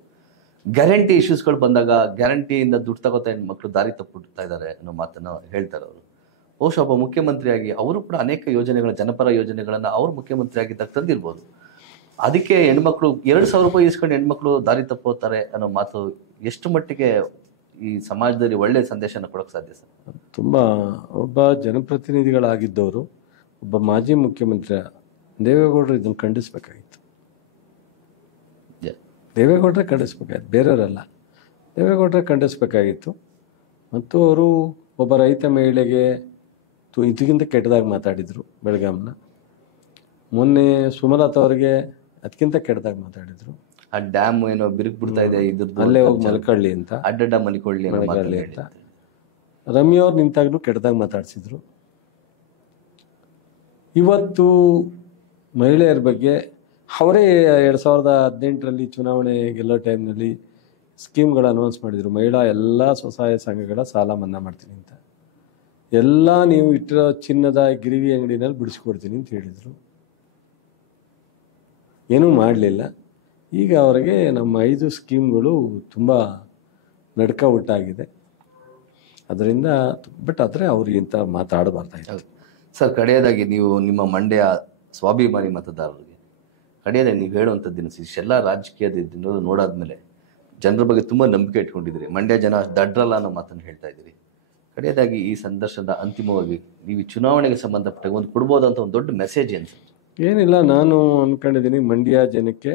ಗ್ಯಾರಂಟಿ ಇಶ್ಯೂಸ್ಗಳು ಬಂದಾಗ ಗ್ಯಾರಂಟಿಯಿಂದ ದುಡ್ಡು ತಗೋತಾ ಮಕ್ಕಳು ದಾರಿ ತಪ್ಪಿಡ್ತಾ ಇದ್ದಾರೆ ಅನ್ನೋ ಮಾತನ್ನು ಹೇಳ್ತಾರೆ ಅವರು. ಬಹುಶಃ ಒಬ್ಬ ಮುಖ್ಯಮಂತ್ರಿಯಾಗಿ ಅವರು ಕೂಡ ಅನೇಕ ಯೋಜನೆಗಳ ಜನಪರ ಯೋಜನೆಗಳನ್ನು ಅವರು ಮುಖ್ಯಮಂತ್ರಿ ಆಗಿದ್ದಾಗ ತಂದಿರ್ಬೋದು. ಅದಕ್ಕೆ ಹೆಣ್ಮಕ್ಳು 2,000 ರೂಪಾಯಿ ಇಸ್ಕೊಂಡು ಹೆಣ್ಮಕ್ಳು ದಾರಿ ತಪ್ಪೋತಾರೆ ಅನ್ನೋ ಮಾತು ಎಷ್ಟು ಮಟ್ಟಿಗೆ ಈ ಸಮಾಜದಲ್ಲಿ ಒಳ್ಳೆಯ ಸಂದೇಶನ ಕೊಡೋಕೆ ಸಾಧ್ಯ ಸರ್? ತುಂಬ ಒಬ್ಬ ಜನಪ್ರತಿನಿಧಿಗಳಾಗಿದ್ದವರು, ಒಬ್ಬ ಮಾಜಿ ಮುಖ್ಯಮಂತ್ರಿ ದೇವೇಗೌಡರು ಇದನ್ನು ಖಂಡಿಸ್ಬೇಕಾಗಿತ್ತು. ದೇವೇಗೌಡರೇ ಖಂಡಿಸ್ಬೇಕಾಗಿತ್ತು, ಬೇರೆಯವರಲ್ಲ. ದೇವೇಗೌಡರೇ ಖಂಡಿಸ್ಬೇಕಾಗಿತ್ತು. ಮತ್ತು ಅವರು ಒಬ್ಬ ರೈತ ಮಹಿಳೆಗೆ ಇದಕ್ಕಿಂತ ಕೆಟ್ಟದಾಗಿ ಮಾತಾಡಿದರು ಬೆಳಗಾಂನ. ಮೊನ್ನೆ ಸುಮಲತಾ ಅವರಿಗೆ ಅದಕ್ಕಿಂತ ಕೆಟ್ಟದಾಗಿ ಮಾತಾಡಿದರು. ಆ ಡ್ಯಾಮ್ ಏನೋ ಬಿರುಕು ಬಿಡ್ತಾ ಇದೆ, ಇದ್ರದ್ದು ಅಲ್ಲೇ ಹೋಗಿ ಮಲ್ಕೊಳ್ಳಿ ಅಂತ, ಅಡ್ಡಡ್ಡ ಮಲಿಕೊಳ್ಳಿ ಅಂತ. ರಮ್ಯ ಅವ್ರು ನಿಂತಾಗ್ಲೂ ಕೆಟ್ಟದಾಗಿ ಮಾತಾಡ್ಸಿದ್ರು. ಇವತ್ತು ಮಹಿಳೆಯರ ಬಗ್ಗೆ ಅವರೇ 2018ರಲ್ಲಿ ಚುನಾವಣೆ ಗೆಲ್ಲೋ ಟೈಮ್ನಲ್ಲಿ ಸ್ಕೀಮ್ಗಳು ಅನೌನ್ಸ್ ಮಾಡಿದರು. ಮಹಿಳಾ ಎಲ್ಲ ಸ್ವಸಹಾಯ ಸಂಘಗಳ ಸಾಲ ಮನ್ನಾ ಮಾಡ್ತೀನಿ ಅಂತ. ಎಲ್ಲ ನೀವು ಇಟ್ಟಿರೋ ಚಿನ್ನದ ಗಿರಿವಿ ಅಂಗಡಿನಲ್ಲಿ ಬಿಡಿಸ್ಕೊಡ್ತೀನಿ ಅಂತ ಹೇಳಿದರು. ಏನೂ ಮಾಡಲಿಲ್ಲ. ಈಗ ಅವರಿಗೆ ನಮ್ಮ 5 ಸ್ಕೀಮ್ಗಳು ತುಂಬ ನಡ್ಕ ಉಂಟಾಗಿದೆ. ಅದರಿಂದ ಆದರೆ ಅವ್ರು ಇಂಥ ಮಾತಾಡಬಾರ್ದಾಯ್ತು. ಸರ್, ಕಡೆಯದಾಗಿ ನೀವು ನಿಮ್ಮ ಮಂಡ್ಯ ಸ್ವಾಭಿಮಾನಿ ಮತದಾರರಿಗೆ ಕಡೆಯದಾಗಿ ನೀವು ಹೇಳುವಂಥದ್ದು ಇಷ್ಟೆಲ್ಲ ರಾಜಕೀಯದ ನೋಡಾದ್ಮೇಲೆ ಜನರ ಬಗ್ಗೆ ತುಂಬ ನಂಬಿಕೆ ಇಟ್ಕೊಂಡಿದ್ದೀರಿ, ಮಂಡ್ಯ ಜನ ದಡ್ರಲ್ಲ ಅನ್ನೋ ಮಾತನ್ನು ಹೇಳ್ತಾ ಇದ್ದೀರಿ. ಕಡೆಯದಾಗಿ ಈ ಸಂದರ್ಶನದ ಅಂತಿಮವಾಗಿ ನೀವು ಚುನಾವಣೆಗೆ ಸಂಬಂಧಪಟ್ಟ ಒಂದು ಕೊಡ್ಬೋದಂತ ಒಂದು ದೊಡ್ಡ ಮೆಸೇಜ್ ಏನು? ಏನಿಲ್ಲ, ನಾನು ಅಂದ್ಕೊಂಡಿದ್ದೀನಿ ಮಂಡ್ಯ ಜನಕ್ಕೆ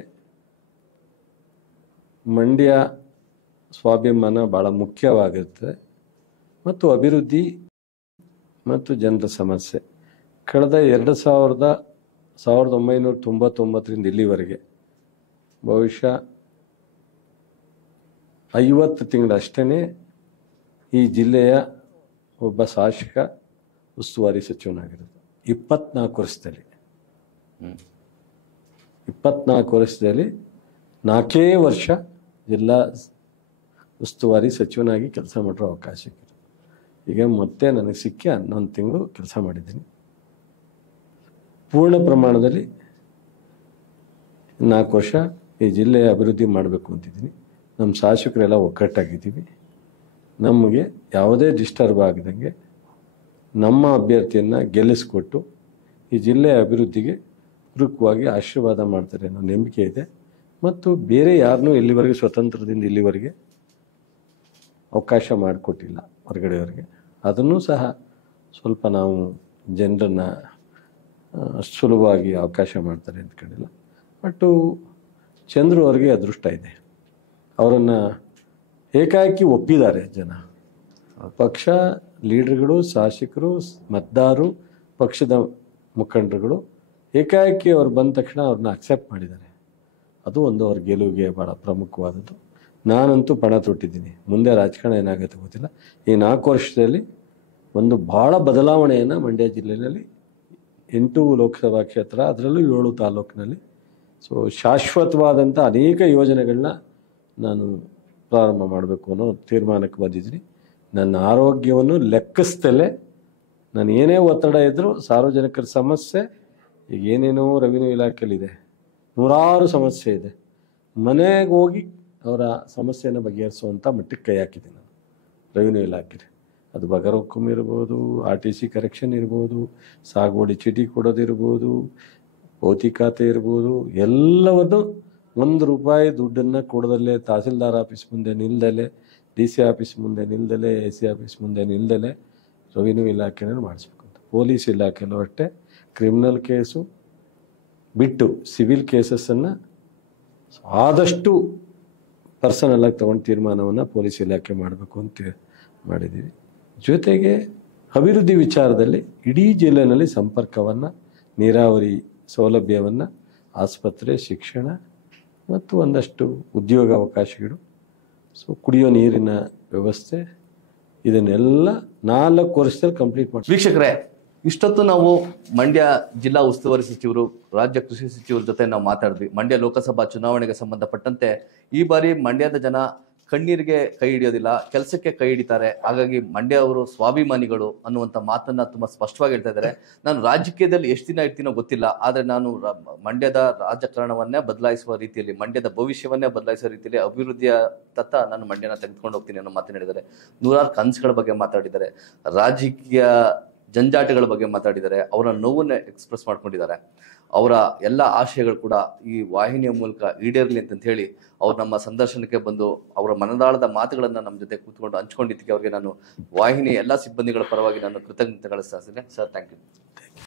ಮಂಡ್ಯ ಸ್ವಾಭಿಮಾನ ಭಾಳ ಮುಖ್ಯವಾಗಿರ್ತದೆ ಮತ್ತು ಅಭಿವೃದ್ಧಿ ಮತ್ತು ಜನರ ಸಮಸ್ಯೆ. ಕಳೆದ 1999ರಿಂದ ಇಲ್ಲಿವರೆಗೆ ಬಹುಶಃ 50 ತಿಂಗಳಷ್ಟೇ ಈ ಜಿಲ್ಲೆಯ ಒಬ್ಬ ಶಾಸಕ ಉಸ್ತುವಾರಿ ಸಚಿವನಾಗಿರೋದು. 24 ವರ್ಷದಲ್ಲಿ 4 ವರ್ಷ ಜಿಲ್ಲಾ ಉಸ್ತುವಾರಿ ಸಚಿವನಾಗಿ ಕೆಲಸ ಮಾಡಿರೋ ಅವಕಾಶ ಸಿಕ್ಕಿದೆ. ಈಗ ಮತ್ತೆ ನನಗೆ ಸಿಕ್ಕಿ 11 ತಿಂಗಳು ಕೆಲಸ ಮಾಡಿದ್ದೀನಿ. ಪೂರ್ಣ ಪ್ರಮಾಣದಲ್ಲಿ 4 ವರ್ಷ ಈ ಜಿಲ್ಲೆಯ ಅಭಿವೃದ್ಧಿ ಮಾಡಬೇಕು ಅಂತಿದ್ದೀನಿ. ನಮ್ಮ ಶಾಸಕರೆಲ್ಲ ಒಗ್ಗಟ್ಟಾಗಿದ್ದೀವಿ. ನಮಗೆ ಯಾವುದೇ ಡಿಸ್ಟರ್ಬ್ ಆಗದಂಗೆ ನಮ್ಮ ಅಭ್ಯರ್ಥಿಯನ್ನು ಗೆಲ್ಲಿಸ್ಕೊಟ್ಟು ಈ ಜಿಲ್ಲೆಯ ಅಭಿವೃದ್ಧಿಗೆ ಪೂರಕವಾಗಿ ಆಶೀರ್ವಾದ ಮಾಡ್ತಾರೆ ಅನ್ನೋ ನಂಬಿಕೆ ಇದೆ. ಮತ್ತು ಬೇರೆ ಯಾರನ್ನೂ ಇಲ್ಲಿವರೆಗೆ ಸ್ವತಂತ್ರದಿಂದ ಇಲ್ಲಿವರೆಗೆ ಅವಕಾಶ ಮಾಡಿಕೊಟ್ಟಿಲ್ಲ ಹೊರಗಡೆಯವರಿಗೆ. ಅದನ್ನೂ ಸಹ ಸ್ವಲ್ಪ ನಾವು ಜನರನ್ನು ಅಷ್ಟು ಸುಲಭವಾಗಿ ಅವಕಾಶ ಮಾಡ್ತಾರೆ ಅಂದ್ಕೊಂಡಿಲ್ಲ. ಬಟ್ಟು ಚಂದ್ರು ಅವರಿಗೆ ಅದೃಷ್ಟ ಇದೆ. ಅವರನ್ನು ಏಕಾಏಕಿ ಒಪ್ಪಿದ್ದಾರೆ ಜನ. ಪಕ್ಷ ಲೀಡರ್ಗಳು, ಶಾಸಕರು, ಮತದಾರರು, ಪಕ್ಷದ ಮುಖಂಡರುಗಳು ಏಕಾಏಕಿ ಅವ್ರು ಬಂದ ತಕ್ಷಣ ಅವ್ರನ್ನ ಅಕ್ಸೆಪ್ಟ್ ಮಾಡಿದ್ದಾರೆ. ಅದು ಒಂದು ಅವ್ರ ಗೆಲುವಿಗೆ ಭಾಳ ಪ್ರಮುಖವಾದದ್ದು. ನಾನಂತೂ ಪಣ ತೊಟ್ಟಿದ್ದೀನಿ. ಮುಂದೆ ರಾಜಕಾರಣ ಏನಾಗುತ್ತೆ ಗೊತ್ತಿಲ್ಲ. ಈ 4 ವರ್ಷದಲ್ಲಿ ಒಂದು ಭಾಳ ಬದಲಾವಣೆಯನ್ನು ಮಂಡ್ಯ ಜಿಲ್ಲೆಯಲ್ಲಿ 8 ಲೋಕಸಭಾ ಕ್ಷೇತ್ರ, ಅದರಲ್ಲೂ 7 ತಾಲೂಕಿನಲ್ಲಿ ಶಾಶ್ವತವಾದಂಥ ಅನೇಕ ಯೋಜನೆಗಳನ್ನ ನಾನು ಪ್ರಾರಂಭ ಮಾಡಬೇಕು ಅನ್ನೋ ತೀರ್ಮಾನಕ್ಕೆ ಬಂದಿದ್ದೀನಿ. ನನ್ನ ಆರೋಗ್ಯವನ್ನು ಲೆಕ್ಕಿಸ್ತಲೇ ನಾನು ಏನೇ ಒತ್ತಡ ಇದ್ದರೂ ಸಾರ್ವಜನಿಕರ ಸಮಸ್ಯೆ, ಈಗ ಏನೇನೋ ರೆವಿನ್ಯೂ ಇಲಾಖೆಯಲ್ಲಿದೆ, 100 ಸಮಸ್ಯೆ ಇದೆ, ಮನೆಗೆ ಹೋಗಿ ಅವರ ಸಮಸ್ಯೆಯನ್ನು ಬಗೆಹರಿಸುವಂಥ ಮಟ್ಟಕ್ಕೆ ಕೈ ಹಾಕಿದ್ದೀನಿ ನಾನು ರೆವಿನ್ಯೂ ಇಲಾಖೆಗೆ. ಅದು ಬಗರಹುಕುಂ ಇರ್ಬೋದು, RTC ಕರೆಕ್ಷನ್ ಇರ್ಬೋದು, ಸಾಗುವಳಿ ಚೀಟಿ ಕೊಡೋದಿರ್ಬೋದು, ಭೌತಿಕತೆ ಇರ್ಬೋದು, ಎಲ್ಲವನ್ನು ₹1 ದುಡ್ಡನ್ನು ಕೊಡದಲ್ಲೇ, ತಹಸೀಲ್ದಾರ್ ಆಫೀಸ್ ಮುಂದೆ ನಿಲ್ದಲೆ, DC ಆಫೀಸ್ ಮುಂದೆ ನಿಲ್ದಲೆ, AC ಆಫೀಸ್ ಮುಂದೆ ನಿಲ್ದಲೆ ರೆವಿನ್ಯೂ ಇಲಾಖೆನ ಮಾಡಿಸ್ಬೇಕು ಅಂತ. ಪೊಲೀಸ್ ಇಲಾಖೆಯಲ್ಲೂ ಅಷ್ಟೇ ಕ್ರಿಮಿನಲ್ ಕೇಸು ಬಿಟ್ಟು ಸಿವಿಲ್ ಕೇಸಸ್ಸನ್ನು ಆದಷ್ಟು ಪರ್ಸನಲ್ಲಾಗಿ ತೊಗೊಂಡು ತೀರ್ಮಾನವನ್ನು ಪೊಲೀಸ್ ಇಲಾಖೆ ಮಾಡಬೇಕು ಅಂತ ಮಾಡಿದ್ದೀವಿ. ಜೊತೆಗೆ ಅಭಿವೃದ್ಧಿ ವಿಚಾರದಲ್ಲಿ ಇಡೀ ಜಿಲ್ಲೆಯಲ್ಲಿ ಸಂಪರ್ಕವನ್ನು, ನೀರಾವರಿ ಸೌಲಭ್ಯವನ್ನು, ಆಸ್ಪತ್ರೆ, ಶಿಕ್ಷಣ ಮತ್ತು ಒಂದಷ್ಟು ಉದ್ಯೋಗ ಅವಕಾಶಗಳು, ಕುಡಿಯೋ ನೀರಿನ ವ್ಯವಸ್ಥೆ, ಇದನ್ನೆಲ್ಲ 4 ವರ್ಷದಲ್ಲಿ ಕಂಪ್ಲೀಟ್ ಮಾಡಿ. ವೀಕ್ಷಕರೇ, ಇಷ್ಟೊತ್ತು ನಾವು ಮಂಡ್ಯ ಜಿಲ್ಲಾ ಉಸ್ತುವಾರಿ ಸಚಿವರು, ರಾಜ್ಯ ಕೃಷಿ ಸಚಿವರ ಜೊತೆ ನಾವು ಮಾತಾಡಿದ್ವಿ. ಮಂಡ್ಯ ಲೋಕಸಭಾ ಚುನಾವಣೆಗೆ ಸಂಬಂಧಪಟ್ಟಂತೆ ಈ ಬಾರಿ ಮಂಡ್ಯದ ಜನ ಕಣ್ಣೀರಿಗೆ ಕೈ ಹಿಡಿಯೋದಿಲ್ಲ, ಕೆಲಸಕ್ಕೆ ಕೈ ಹಿಡಿತಾರೆ. ಹಾಗಾಗಿ ಮಂಡ್ಯ ಅವರು ಸ್ವಾಭಿಮಾನಿಗಳು ಅನ್ನುವಂಥ ಮಾತನ್ನ ತುಂಬಾ ಸ್ಪಷ್ಟವಾಗಿ ಹೇಳ್ತಾ ಇದ್ದಾರೆ. ನಾನು ರಾಜಕೀಯದಲ್ಲಿ ಎಷ್ಟು ದಿನ ಇರ್ತೀನೋ ಗೊತ್ತಿಲ್ಲ, ಆದರೆ ನಾನು ಮಂಡ್ಯದ ರಾಜಕಾರಣವನ್ನೇ ಬದಲಾಯಿಸುವ ರೀತಿಯಲ್ಲಿ, ಮಂಡ್ಯದ ಭವಿಷ್ಯವನ್ನೇ ಬದಲಾಯಿಸುವ ರೀತಿಯಲ್ಲಿ ಅಭಿವೃದ್ಧಿಯ ತತ್ತ ನಾನು ಮಂಡ್ಯನ ತೆಗೆದುಕೊಂಡು ಹೋಗ್ತೀನಿ ಅನ್ನೋ ಮಾತನ್ನು ಹೇಳಿದ್ದಾರೆ. 100 ಕನಸುಗಳ ಬಗ್ಗೆ ಮಾತಾಡಿದ್ದಾರೆ, ರಾಜಕೀಯ ಜಂಜಾಟಗಳ ಬಗ್ಗೆ ಮಾತಾಡಿದ್ದಾರೆ, ಅವರ ನೋವನ್ನ ಎಕ್ಸ್ಪ್ರೆಸ್ ಮಾಡ್ಕೊಂಡಿದ್ದಾರೆ. ಅವರ ಎಲ್ಲ ಆಶಯಗಳು ಕೂಡ ಈ ವಾಹಿನಿಯ ಮೂಲಕ ಈಡೇರಲಿ ಅಂತ ಹೇಳಿ ಅವ್ರು ನಮ್ಮ ಸಂದರ್ಶನಕ್ಕೆ ಬಂದು ಅವರ ಮನದಾಳದ ಮಾತುಗಳನ್ನ ನಮ್ಮ ಜೊತೆ ಕೂತ್ಕೊಂಡು ಹಂಚ್ಕೊಂಡಿದ್ದಕ್ಕೆ ಅವ್ರಿಗೆ ನಾನು ವಾಹಿನಿಯ ಎಲ್ಲ ಸಿಬ್ಬಂದಿಗಳ ಪರವಾಗಿ ನಾನು ಕೃತಜ್ಞತೆಗಳು ಸಲ್ಲಿಸ್ತೇನೆ. Sir, thank you.